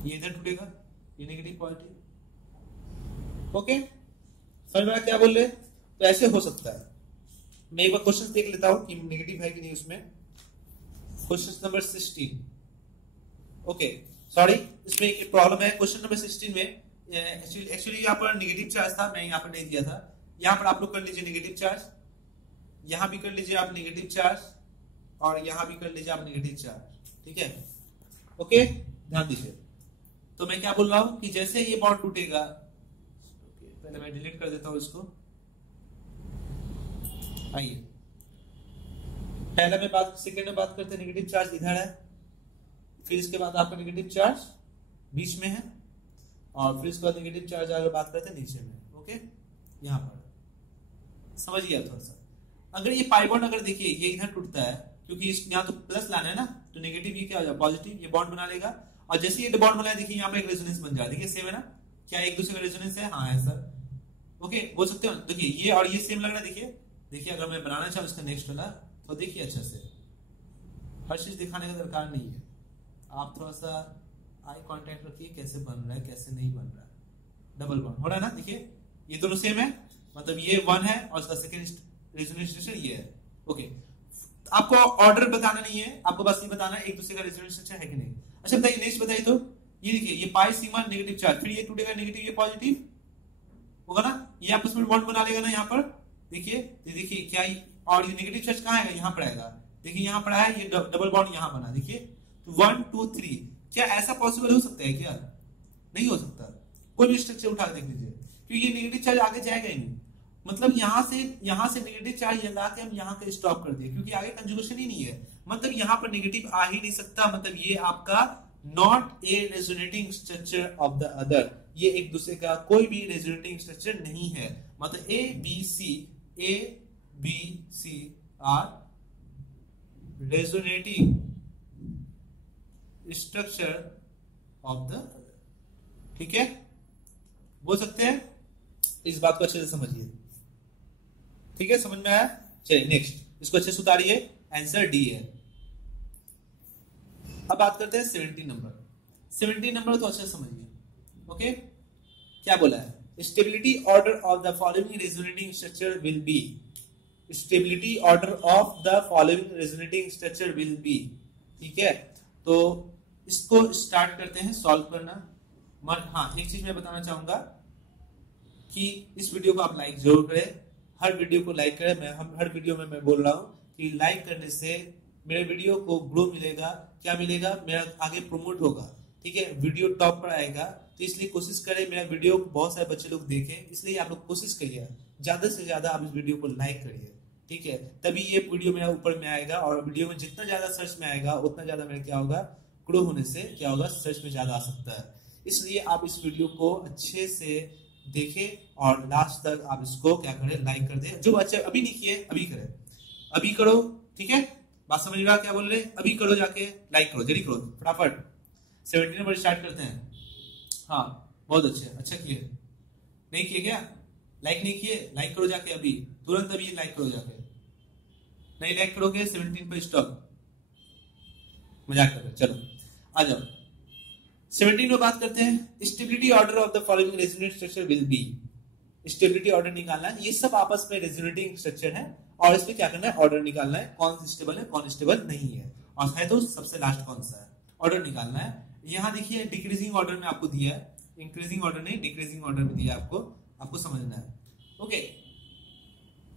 ये इधर टूटेगा, ये नेगेटिव पॉजिटिव। ओके, समझ में क्या बोल रहे? तो ऐसे हो सकता है। मैं एक बार क्वेश्चन देख लेता हूं कि नेगेटिव है कि नहीं उसमें। Question number 16। ओके सॉरी, इसमें एक प्रॉब्लम है। क्वेश्चन नंबर 16 में एक्चुअली यहाँ पर नेगेटिव चार्ज था, मैं यहाँ पर नहीं दिया था। यहाँ पर आप लोग कर लीजिए नेगेटिव चार्ज, यहाँ भी कर लीजिए आप नेगेटिव चार्ज, और यहाँ भी कर लीजिए आप नेगेटिव चार्ज। ठीक है, ओके ध्यान दीजिए। तो मैं क्या बोल रहा हूं कि जैसे ये बॉन्ड टूटेगा, पहले मैं डिलीट कर देता हूं इसको। आइए पहला में बात, सेकंड में बात करते हैं। नेगेटिव चार्ज इधर है, फिर इसके बाद आपका नेगेटिव चार्ज बीच में है, और फिर इसके बाद नेगेटिव चार्ज अगर बात करते हैं नीचे में। ओके, यहाँ पर समझिए थोड़ा सा। अगर ये पाई बॉन्ड अगर देखिए ये इधर टूटता है, क्योंकि यहाँ तो प्लस लाना है ना, तो नेगेटिव ये क्या हो जाए पॉजिटिव, ये बॉन्ड बना लेगा। और जैसे ये बॉन्ड बनाया देखिए यहाँ पे एक रेजोनेंस बन जाए। देखिए सेम है ना, क्या एक दूसरे का रेजोनेंस है? हाँ है सर। ओके बोल सकते हो। देखिए ये और ये सेम लग रहा है। देखिए अगर मैं बनाना चाहूँ इसका नेक्स्ट वाला, तो देखिए अच्छा से, हर चीज दिखाने का दरकार नहीं है। आप थोड़ा सा आई कांटेक्ट रखिए, कैसे बन रहा है कैसे नहीं बन रहा है। डबल बॉन्ड हो रहा है ना, देखिए ये दोनों सेम है, मतलब ये 1 है और इसका सेकंड रेजोनेंस स्ट्रक्चर ये है। ओके, आपको ऑर्डर बताना नहीं है, आपको बस ये बताना है एक दूसरे का रेजोनेंस स्ट्रक्चर है कि नहीं। अच्छा बताइए नेक्स्ट बताइए। तो ये देखिए ये पाई सिग्मा नेगेटिव चार्ज, फिर ये टूटेगा नेगेटिव, ये पॉजिटिव होगा ना, ये आपस में बॉन्ड बना लेगा ना यहाँ पर। देखिए ये देखिए क्या, और ये नेगेटिव चार्ज कहाँ आएगा? यहाँ पर आएगा। देखिए यहाँ पर है, ये डबल बॉन्ड यहाँ बना। देखिए 1 2 3, क्या ऐसा पॉसिबल हो सकता है? क्या नहीं हो सकता। कोई भी स्ट्रक्चर उठा के देख लीजिए, क्योंकि ये नेगेटिव चार्ज आगे जाएगा ही नहीं। मतलब यहाँ से नेगेटिव चार्ज लगा के हम यहाँ का स्टॉप कर दिए, क्योंकि आगे कंजुगेशन ही नहीं है। मतलब यहाँ पर नेगेटिव आ ही नहीं सकता। मतलब ये आपका not a resonating structure of the other, ये एक दूसरे का कोई भी रेजोनेटिंग स्ट्रक्चर नहीं है। मतलब A B C are resonating structure of the other. ठीक है, बोल सकते हैं। इस बात को अच्छे से समझिए। ठीक है, समझ में आया? चलिए नेक्स्ट, इसको अच्छे से उतारिए। आंसर डी है। अब बात करते हैं 17 नंबर। 17 नंबर तो अच्छे से समझिए। ओके, क्या बोला है? Stability order of the following resonating structure will be. Stability order of the following resonating structure will be. ठीक है, तो इसको स्टार्ट करते हैं सॉल्व करना। हाँ, एक चीज मैं बताना चाहूंगा कि इस वीडियो को आप लाइक जरूर करें। हर वीडियो को लाइक करें। हम हर वीडियो में मैं बोल रहा हूं कि लाइक करने से मेरे वीडियो को ग्रो मिलेगा। क्या मिलेगा? मेरा आगे प्रमोट होगा। ठीक है, वीडियो टॉप पर आएगा। तो इसलिए कोशिश करें मेरा वीडियो बहुत सारे बच्चे लोग देखें। इसलिए आप लोग कोशिश करिए ज्यादा से ज्यादा आप इस वीडियो को लाइक करिए। ठीक है, तभी ये वीडियो मेरा ऊपर में आएगा, और वीडियो में जितना ज्यादा सर्च में आएगा उतना ज्यादा मेरा क्या होगा, ग्रो होने से क्या होगा, सर्च में ज्यादा आ सकता है। इसलिए आप इस वीडियो को अच्छे से देखें और लास्ट तक आप इसको क्या करें, लाइक कर दें। जो बच्चे अभी नहीं किए अभी करें, अभी करो। ठीक है, बात समझ रहा क्या बोल रहे? अभी करो, जाके लाइक करो, जल्दी करो फटाफट। 17 नंबर स्टार्ट करते हैं। हाँ बहुत अच्छे, अच्छा किए। नहीं किए क्या? लाइक नहीं किए? लाइक करो जाके अभी, तुरंत अभी लाइक करो जाके। नहीं लाइक करोगे 17 पर स्टॉप, मजाक कर रहे। चलो आ जाओ 17 में बात करते हैं। Stability order of the following resonating structure will be. Stability order निकालना है। ये सब आपस में रेजोनेटिंग स्ट्रक्चर है, और इसमें क्या करना है, ऑर्डर निकालना है। कौन स्टेबल है कौन स्टेबल नहीं है, और है तो सबसे लास्ट कौन सा है, ऑर्डर निकालना है। यहाँ देखिए डिक्रीजिंग ऑर्डर में आपको दिया है, इंक्रीजिंग ऑर्डर नहीं डिक्रीजिंग ऑर्डर में दिया आपको समझना है। ओके,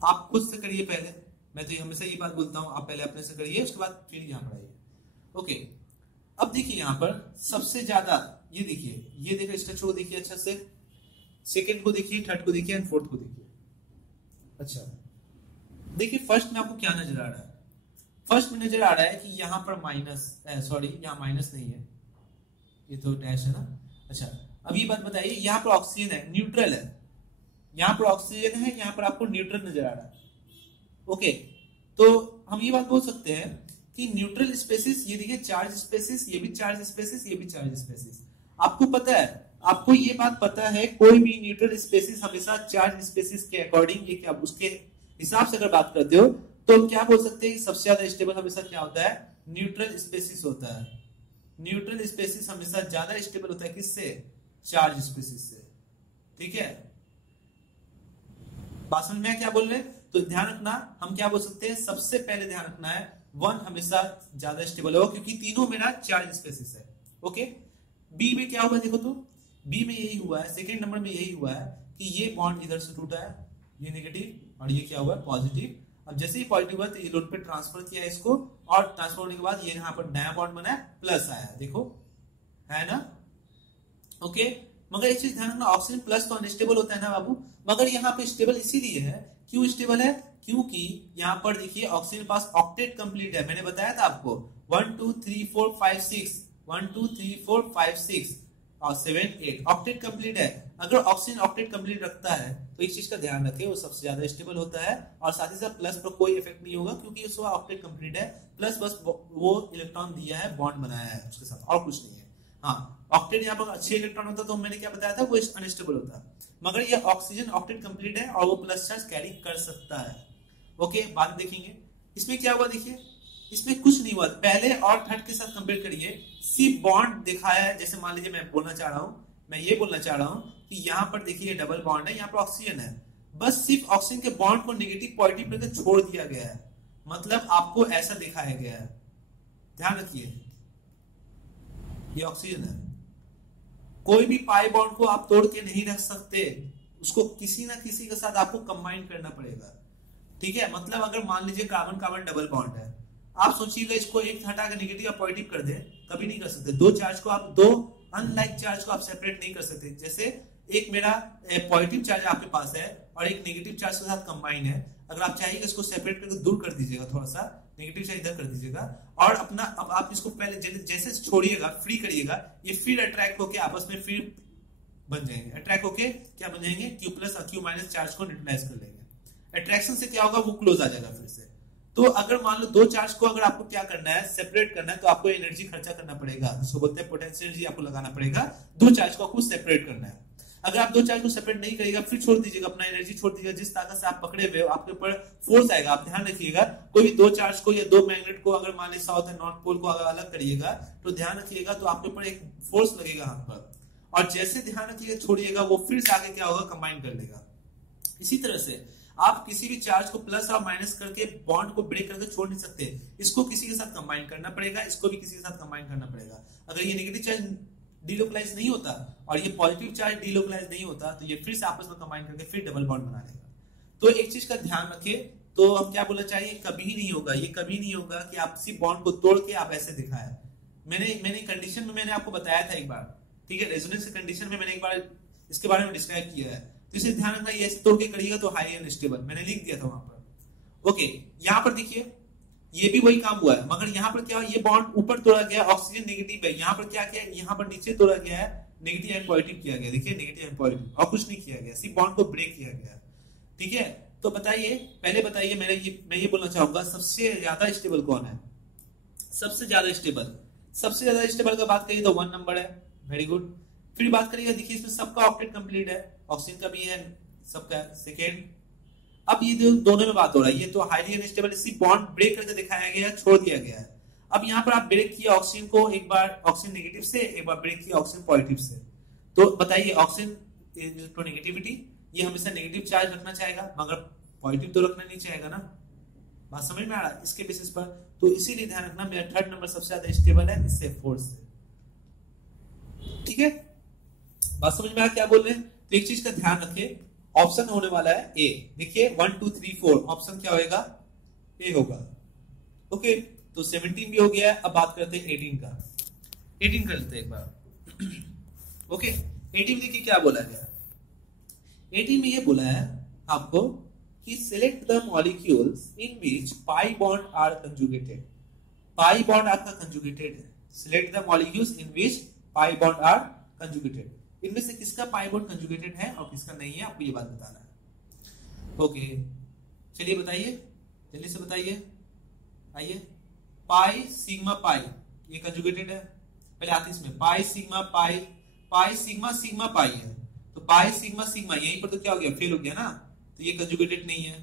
आप खुद से करिए पहले। मैं तो हमेशा ये बात बोलता हूँ, आप पहले अपने से करिए, उसके बाद फिर यहाँ पढ़ाइए। ओके, अब देखिए यहाँ पर सबसे ज्यादा ये देखिए, ये देखिए स्ट्रक्चर को देखिए अच्छा से, सेकंड को देखिए, थर्ड को देखिए, एंड फोर्थ को देखिए। अच्छा देखिए फर्स्ट में आपको क्या नजर आ रहा है? फर्स्ट में नजर आ रहा है कि यहाँ पर माइनस, सॉरी यहाँ माइनस नहीं है, ये तो डैश है ना। अच्छा अब ये बात बताइए, यहाँ पर ऑक्सीजन है, न्यूट्रल है, यहाँ पर ऑक्सीजन है, यहाँ पर आपको न्यूट्रल नजर आ रहा है। ओके, तो हम ये बात बोल सकते हैं कि न्यूट्रल स्पेसिस, ये देखिए चार्ज स्पेसिस, ये भी चार्ज स्पेसिस, ये भी चार्ज स्पेसिस। आपको पता है, आपको ये बात पता है, कोई भी न्यूट्रल स्पेसिस हमेशा चार्ज स्पेसिस के अकॉर्डिंग, ये क्या उसके हिसाब से अगर बात करते हो तो हम क्या बोल सकते हैं कि सबसे ज्यादा स्टेबल हमेशा क्या होता है, न्यूट्रल स्पेसिस होता है। न्यूट्रल स्पेसिस हमेशा ज्यादा स्टेबल होता है किससे? चार्ज स्पेसिस से। ठीक है, बात समझ में क्या बोल रहे हैं? तो ध्यान रखना, हम क्या बोल सकते हैं, सबसे पहले ध्यान रखना है 1 हमेशा ज्यादा स्टेबल होगा क्योंकि तीनों मेरा चार्ज स्पेसिस है। ओके, बी में क्या हुआ देखो, तो बी में यही हुआ है, सेकेंड नंबर में यही हुआ है कि ये बॉन्ड इधर से टूटा है, ये नेगेटिव और ये क्या हुआ पॉजिटिव। अब जैसे ही पॉजिटिव हुआ तो ये लोड पे ट्रांसफर किया इसको, और ट्रांसफर होने के बाद ये यहाँ पर नया बॉन्ड बना है, प्लस आया, देखो है ना। ओके, मगर एक चीज ध्यान रखना, ऑक्सीजन प्लस तो अनस्टेबल होता है ना बाबू, मगर यहाँ पे स्टेबल इसीलिए है, क्यों स्टेबल है? क्योंकि यहाँ पर देखिए ऑक्सीजन के पास ऑक्टेट कंप्लीट है, मैंने बताया था आपको 1 2 3 4 5 6 1 2 3 4 5 6 और 7 8 ऑक्टेट कंप्लीट है। अगर ऑक्सीजन ऑक्टेट कंप्लीट रखता है तो इस चीज का ध्यान रखें, वो सबसे ज्यादा स्टेबल होता है, और साथ ही साथ प्लस पर कोई इफेक्ट नहीं होगा क्योंकि उसका ऑक्टेट कंप्लीट है, प्लस बस वो इलेक्ट्रॉन दिया है, बॉन्ड बनाया है उसके साथ, और कुछ नहीं है। हाँ, ऑक्टेट यहाँ पर अच्छे इलेक्ट्रॉन होता तो मैंने क्या बताया था, वो अनस्टेबल होता, मगर ये ऑक्सीजन ऑक्टेट कंप्लीट है और वो प्लस चार्ज कैरी कर सकता है। ओके, बाद में देखेंगे इसमें क्या हुआ। देखिए इसमें कुछ नहीं हुआ, पहले और थर्ड के साथ कंपेयर करिए, सिर्फ बॉन्ड दिखाया है। जैसे मान लीजिए मैं बोलना चाह रहा हूं, मैं ये बोलना चाह रहा हूं कि यहाँ पर देखिए डबल बॉन्ड है, यहाँ पर ऑक्सीजन है, बस सिर्फ ऑक्सीजन के बॉन्ड को नेगेटिव पॉजिटिव करके छोड़ दिया गया है, मतलब आपको ऐसा दिखाया गया है। ध्यान रखिए ये ऑक्सीजन है, कोई भी पाई बॉन्ड को आप तोड़ के नहीं रख सकते, उसको किसी ना किसी के साथ आपको कंबाइन करना पड़ेगा। ठीक है, मतलब अगर मान लीजिए कार्बन कार्बन डबल बॉन्ड है, आप सोचिएगा इसको एक हटा के नेगेटिव या पॉजिटिव कर दे, कभी नहीं कर सकते। दो चार्ज को आप, दो अनलाइक चार्ज को आप सेपरेट नहीं कर सकते। जैसे एक मेरा पॉजिटिव चार्ज आपके पास है और एक नेगेटिव चार्ज के साथ कंबाइन है, अगर आप चाहिए इसको सेपरेट करके दूर कर दीजिएगा, थोड़ा सा नेगेटिव चार्ज इधर कर दीजिएगा, और अपना अब आप इसको पहले जैसे छोड़िएगा, फ्री करिएगा, ये फिर अट्रैक्ट होके आपस में फिर बन जाएंगे, अट्रैक्ट होके क्या बन जाएंगे, Q प्लस और Q माइनस चार्ज को न्यूट्रलाइज कर लेंगे। अट्रैक्शन से क्या होगा, वो क्लोज आ जाएगा फिर से। तो अगर मान लो दो चार्ज को अगर आपको क्या करना है, सेपरेट करना है, तो आपको एनर्जी खर्चा करना पड़ेगा, जिसको बोलते हैं पोटेंशियल एनर्जी आपको लगाना पड़ेगा। दो चार्ज को आपको सेपरेट करना है। अगर आप दो चार्ज को सेपरेट नहीं करिएगा, फिर छोड़ दीजिएगा, अपना एनर्जी छोड़ दीजिएगा, जिस ताकत से आप पकड़े हुए हो आपके ऊपर फोर्स आएगा। आप ध्यान रखिएगा, कोई भी दो चार्ज को या दो मैग्नेट को अगर मान लीजिए साउथ एंड नॉर्थ पोल को अगर अलग करिएगा, तो ध्यान रखिएगा तो आपके ऊपर एक फोर्स लगेगा हाथ पर, और जैसे ध्यान रखिएगा छोड़िएगा, वो फिर से आगे क्या होगा, कंबाइन कर लेगा। इसी तरह से आप किसी भी चार्ज को प्लस और माइनस करके बॉन्ड को ब्रेक करके छोड़ नहीं सकते, इसको किसी के साथ कंबाइन करना पड़ेगा, इसको भी किसी के साथ कंबाइन करना पड़ेगा। अगर ये नेगेटिव चार्ज डीलोकलाइज नहीं होता और ये पॉजिटिव चार्ज डीलोकलाइज नहीं होता, तो ये फिर से आपस में कंबाइन करके फिर डबल बॉन्ड बना लेगा। तो एक चीज का ध्यान रखिए, तो हम क्या बोलना चाहिए, कभी नहीं होगा, ये कभी नहीं होगा कि आप सिर्फ बॉन्ड को तोड़ के आप ऐसे दिखाया। मैंने कंडीशन में मैंने आपको बताया था एक बार, ठीक है, रेजोनेंस के कंडीशन में मैंने एक बार इसके बारे में डिस्क्राइब किया है, तो इसे ध्यान रखना, ये ऐसे तोड़ के करिएगा तो हाई अनस्टेबल, मैंने लिख दिया था वहां पर। ओके, यहाँ पर देखिए ये भी वही काम हुआ है, मगर यहाँ पर क्या, ये बॉन्ड ऊपर तोड़ा गया, ऑक्सीजन नेगेटिव है, यहाँ पर क्या किया, यहाँ पर नीचे तोड़ा गया है, नेगेटिव एंड पॉजिटिव किया गया। देखिए नेगेटिव एंड पॉजिटिव, और कुछ नहीं किया गया, सिर्फ बॉन्ड को ब्रेक किया गया। ठीक है, तो बताइए, पहले बताइए, मैं ये बोलना चाहूंगा सबसे ज्यादा स्टेबल कौन है? सबसे ज्यादा स्टेबल का बात करिए तो 1 नंबर है, वेरी गुड। फिर बात करिएगा, देखिए इसमें सबका ऑक्टेट कंप्लीट है, ऑक्सीजन का भी है, सबका सेकेंड। अब ये दोनों में बात हो रहा है, ये तो हाईली अनस्टेबल, इसी बॉन्ड ब्रेक करके दिखाया गया, छोड़ दिया गया है। अब यहाँ पर आप ब्रेक किया ऑक्सीजन को, एक बार ऑक्सीजन नेगेटिव से, एक बार ब्रेक किया ऑक्सीजन पॉजिटिव से, तो बताइए ऑक्सीजन इलेक्ट्रोनेगेटिविटी, ये हमेशा नेगेटिव चार्ज रखना चाहेगा, मगर पॉजिटिव तो रखना नहीं चाहेगा ना। बात समझ में आ रहा है इसके बेसिस पर? तो इसीलिए ध्यान रखना, मेरा थर्ड नंबर सबसे ज्यादा स्टेबल है, इससे फोर्थ से। ठीक है, बात समझ में आ क्या बोल रहे हैं? तो एक चीज का ध्यान रखिए, ऑप्शन होने वाला है ए। देखिए 1 2 3 4 ऑप्शन क्या होगा, ए होगा। ओके, तो 17 भी हो गया है। अब बात करते हैं 18 का। 18 कर लेते हैं एक बार। ओके, 18 देखिए क्या बोला गया। 18 में ये बोला है आपको कि select the molecules in which pi bond are conjugated. Pi bond आपका कंजुगेटेड है, select the molecules in which pi bond are conjugated. इनमें से किसका पाई बॉन्ड कंजुगेटेड है और किसका नहीं है, आपको ये बात बताना है। ओके, चलिए बताइए, जल्दी से बताइए, आइए। पाई सिग्मा पाई ये कंजुगेटेड है, पहले आती इसमें pi sigma pi, pi sigma sigma pi है, तो पाई सिग्मा सिग्मा यहीं पर तो क्या हो गया, फेल हो गया ना, तो ये कंजुगेटेड नहीं है।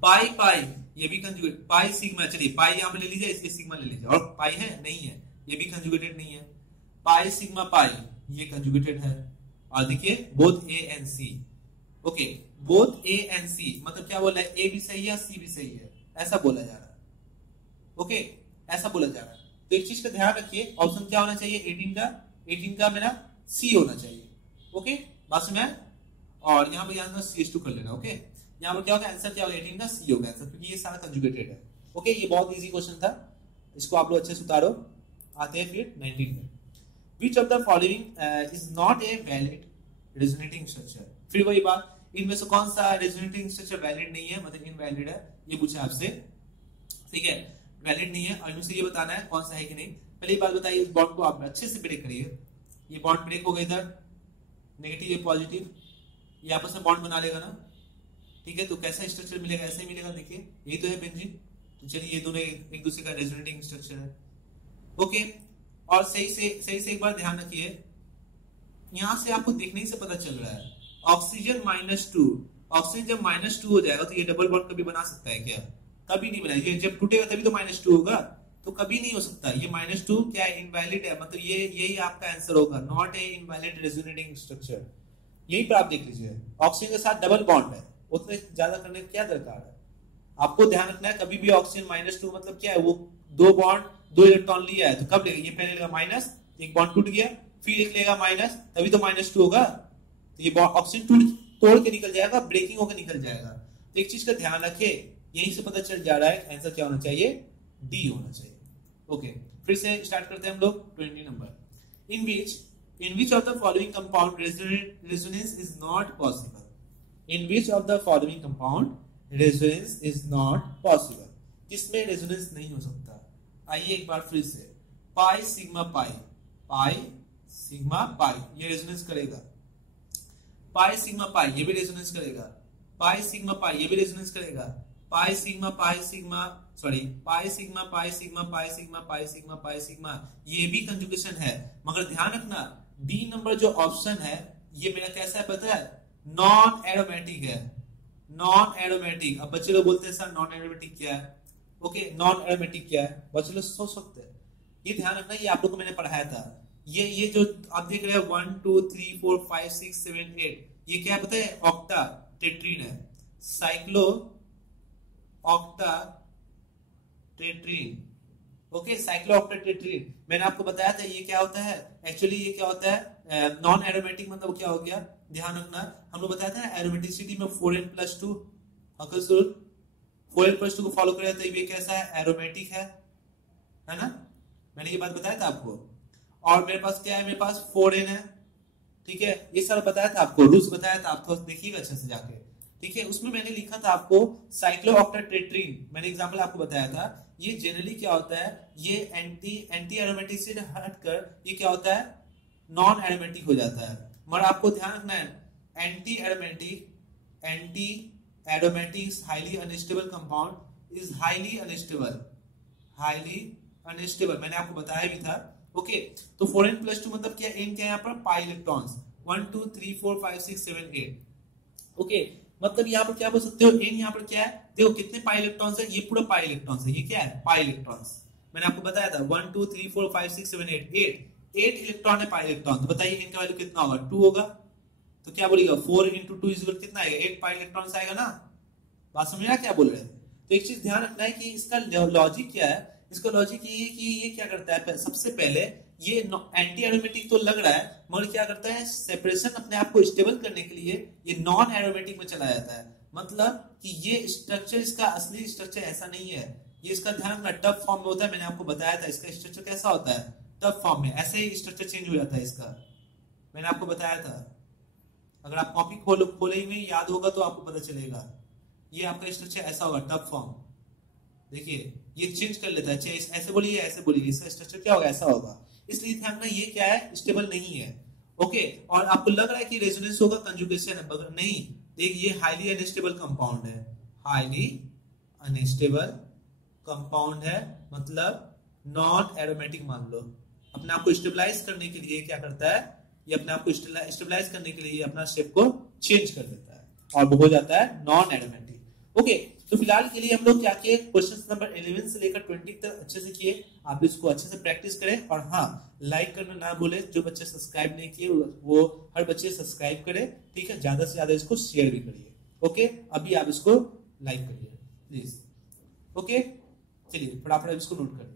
पाई पाई ये भी कंजुगेट, पाई सिग्मा, चलिए पाई यहां पे ले लीजिए, इसलिए सिग्मा ले लीजिए, और पाई है नहीं है, ये भी कंजुगेटेड नहीं है। पाई सिग्मा पाई ये कंजुगेटेड है। और देखिए both A and C, okay both A and C मतलब क्या बोला है, ए भी सही है सी भी सही है, ऐसा बोला जा रहा है। ओके ऐसा बोला जा रहा है। तो एक चीज का ध्यान रखिए, ऑप्शन क्या होना चाहिए, 18 का मेरा सी होना चाहिए। ओके बात में, और यहाँ पे आंसर CH2 कर लेना। ओके यहाँ पर क्या होगा, आंसर क्या होगा, 18 का सी होगा आंसर, क्योंकि ये सारा कंजुगेटेड है। ओके ये बहुत इजी क्वेश्चन था, इसको आप लोग अच्छे से उतारो। आते हैं फिर 19 में, which of the following is not a valid resonating structure. फिर वही बात, इनमें से कौन सा रेजोनेटिंग स्ट्रक्चर वैलिड नहीं है, मतलब इनवैलिड है, ये पूछा आपसे। ठीक है वैलिड नहीं है, और इनमें से ये बताना है कौन सा है कि नहीं। पहली बात बताइए, इस बॉन्ड को आप अच्छे से ब्रेक करिए। ये बॉन्ड ब्रेक होगा, इधर नेगेटिव ये पॉजिटिव, ये आपस में बॉन्ड बना लेगा ना। ठीक है तो कैसा स्ट्रक्चर मिलेगा, ऐसे ही मिलेगा। देखिए यही तो है बेंजीन, तो चलिए ये दोनों एक दूसरे का रेजोनेटिंग स्ट्रक्चर है। ओके और सही से एक बार ध्यान रखिए, यहां से आपको देखने से पता चल रहा है ऑक्सीजन -2, ऑक्सीजन जब -2 हो जाएगा तो ये डबल बॉन्ड कभी बना सकता है क्या, कभी नहीं बनाएगा। जब टूटेगा तभी तो -2 होगा, तो कभी नहीं हो सकता। ये -2 क्या है, इनवैलिड है, मतलब ये यही आपका आंसर होगा, not a invalid resonating structure. यही पर आप देख लीजिए, ऑक्सीजन के साथ डबल बॉन्ड है, उतने ज्यादा करने की क्या दरकार है। आपको ध्यान रखना है, कभी भी ऑक्सीजन -2 मतलब क्या है, वो दो बॉन्ड 2 इलेक्ट्रॉन लिया है, तो कब लेगा, ये पहले लेगा माइनस, एक बॉन्ड टूट गया, फिर एक लेगा माइनस, तभी तो -2 होगा। तो ये ऑक्सीजन तोड़ के निकल जाएगा, ब्रेकिंग होकर निकल जाएगा। तो एक चीज का ध्यान रखे, यहीं से पता चल जा रहा है आंसर क्या होना चाहिए, डी होना चाहिए। ओके फिर से स्टार्ट करते हैं हम लोग 20 number, in which of the following compound resonance is not possible, in which of the following compound resonance is not possible, किसमें रेजोनेंस नहीं हो सकता। आइए एक बार फिर से, पाई सिग्मा पाई ये रेजोनेंस करेगा, पाई सिग्मा पाई ये भी रेजोनेंस करेगा, पाई सिग्मा पाई ये भी रेजोनेंस करेगा, पाई सिग्मा पाई सिग्मा ये भी कंजुगेशन है। मगर ध्यान रखना, डी नंबर जो ऑप्शन है ये मेरा कैसा है पता है, नॉन एरोमेटिक है, नॉन एरोमेटिक। अब बच्चे लोग बोलते हैं सर नॉन एरोमेटिक क्या है, ओके नॉन एरोमेटिक क्या है, बच्चे लोग सोच सकते हैं। ये ध्यान रखना, ये आप लोग को मैंने पढ़ाया था। ये जो आप देख रहे हैं 1 2 3 4 5 6 7 8, ये क्या है पता है, ऑक्टा टेट्रीन है, cyclo octa tetraene. Okay cyclo octa tetraene मैंने आपको बताया था, ये क्या होता है एक्चुअली, ये क्या होता है नॉन एरोमेटिक, मतलब क्या हो गया, ध्यान रखना हम लोग बताया था ना एरोमेटिसिटी में 4n+2, अगर 4n+2 को फॉलो करें तो ये कैसा है, एरोमेटिक है ना, मैंने ये बात बताया था आपको। और मेरे पास क्या है, मेरे पास 4n है, ठीक है ये सब बताया था आपको, रूल्स बताया था आपको, देखिएगा अच्छे से जाके। ठीक है उसमें मैंने लिखा था आपको साइक्लोऑक्टाटेट्रीन, मैंने एग्जांपल आपको बताया था। ये जनरली क्या होता है, ये एंटी एरोमेटिक से हटकर ये क्या होता है, नॉन एरोमेटिक हो जाता है। मगर आपको ध्यान रखना है, anti aromatic highly unstable compound is highly unstable, मैंने आपको बताया भी था। ओके तो 4n+2 मतलब क्या, n क्या है यहाँ पर, पाई इलेक्ट्रॉन्स, 1 2 3 4 5 6 7 8। ओके मतलब यहाँ पर क्या बोल सकते हो, n यहाँ पर क्या है, देखो कितने पाई इलेक्ट्रॉन्स है, ये पूरा पाई इलेक्ट्रॉन्स है, ये क्या है पाई इलेक्ट्रॉन्स। मैंने आपको बताया था 1 2 3 4 5 6 7 8 इलेक्ट्रॉन है पाई इलेक्ट्रॉन। तो बताइए n का वैल्यू कितना होगा, 2 होगा। तो क्या बोलेगा 4 × 2 = कितना आएगा, 8 पाई इलेक्ट्रॉन्स आएगा ना। बात समझ रहा क्या बोल रहे हैं। तो एक चीज ध्यान रखना है कि इसका लॉजिक क्या है, इसका लॉजिक ये है कि ये क्या करता है, सबसे पहले ये एंटी एरोमेटिक तो लग रहा है, मगर क्या करता है, सेपरेशन अपने आप को स्टेबल करने के लिए ये नॉन एरोमेटिक में चला जाता है। मतलब कि ये स्ट्रक्चर, इसका असली स्ट्रक्चर ऐसा नहीं है, ये इसका ध्यान रखना टफ फॉर्म में होता है। मैंने आपको बताया था इसका स्ट्रक्चर कैसा होता है, टफ फॉर्म में, ऐसे ही स्ट्रक्चर चेंज हो जाता है इसका, मैंने आपको बताया था। अगर आप कॉपी खोले हुए याद होगा तो आपको पता चलेगा, ये आपका स्ट्रक्चर ऐसा होगा, टफ फॉर्म। देखिए ये चेंज कर लेता है, ऐसे बोलिए ऐसे बोलिए, इसका स्ट्रक्चर क्या होगा, ऐसा होगा। इसलिए ध्यान रखना ये क्या है, स्टेबल नहीं है। ओके और आपको लग रहा है कि रेजोनेंस होगा, कंजुगेशन है, मगर नहीं, देखिए ये हाईली अनस्टेबल कंपाउंड है, हाईली अनस्टेबल कंपाउंड है, मतलब नॉन एरोमेटिक मान लो। अपने आप को स्टेबलाइज करने के लिए क्या करता है, ये अपने आप को स्टेबलाइज करने के लिए अपना शेप को चेंज कर देता है और वो हो जाता है नॉन एरोमेटिक। ओके तो फिलहाल के लिए हम लोग क्या किए, क्वेश्चन नंबर 11 से लेकर 20 तक अच्छे से किए। आप इसको अच्छे से प्रैक्टिस करें और हाँ, लाइक करना ना भूलें। जो बच्चे सब्सक्राइब नहीं किए वो हर बच्चे सब्सक्राइब करें, ठीक है। ज्यादा से ज्यादा इसको शेयर भी करिए। ओके, अभी आप इसको लाइक करिए प्लीज। ओके, चलिए फटाफट इसको नोट करिए।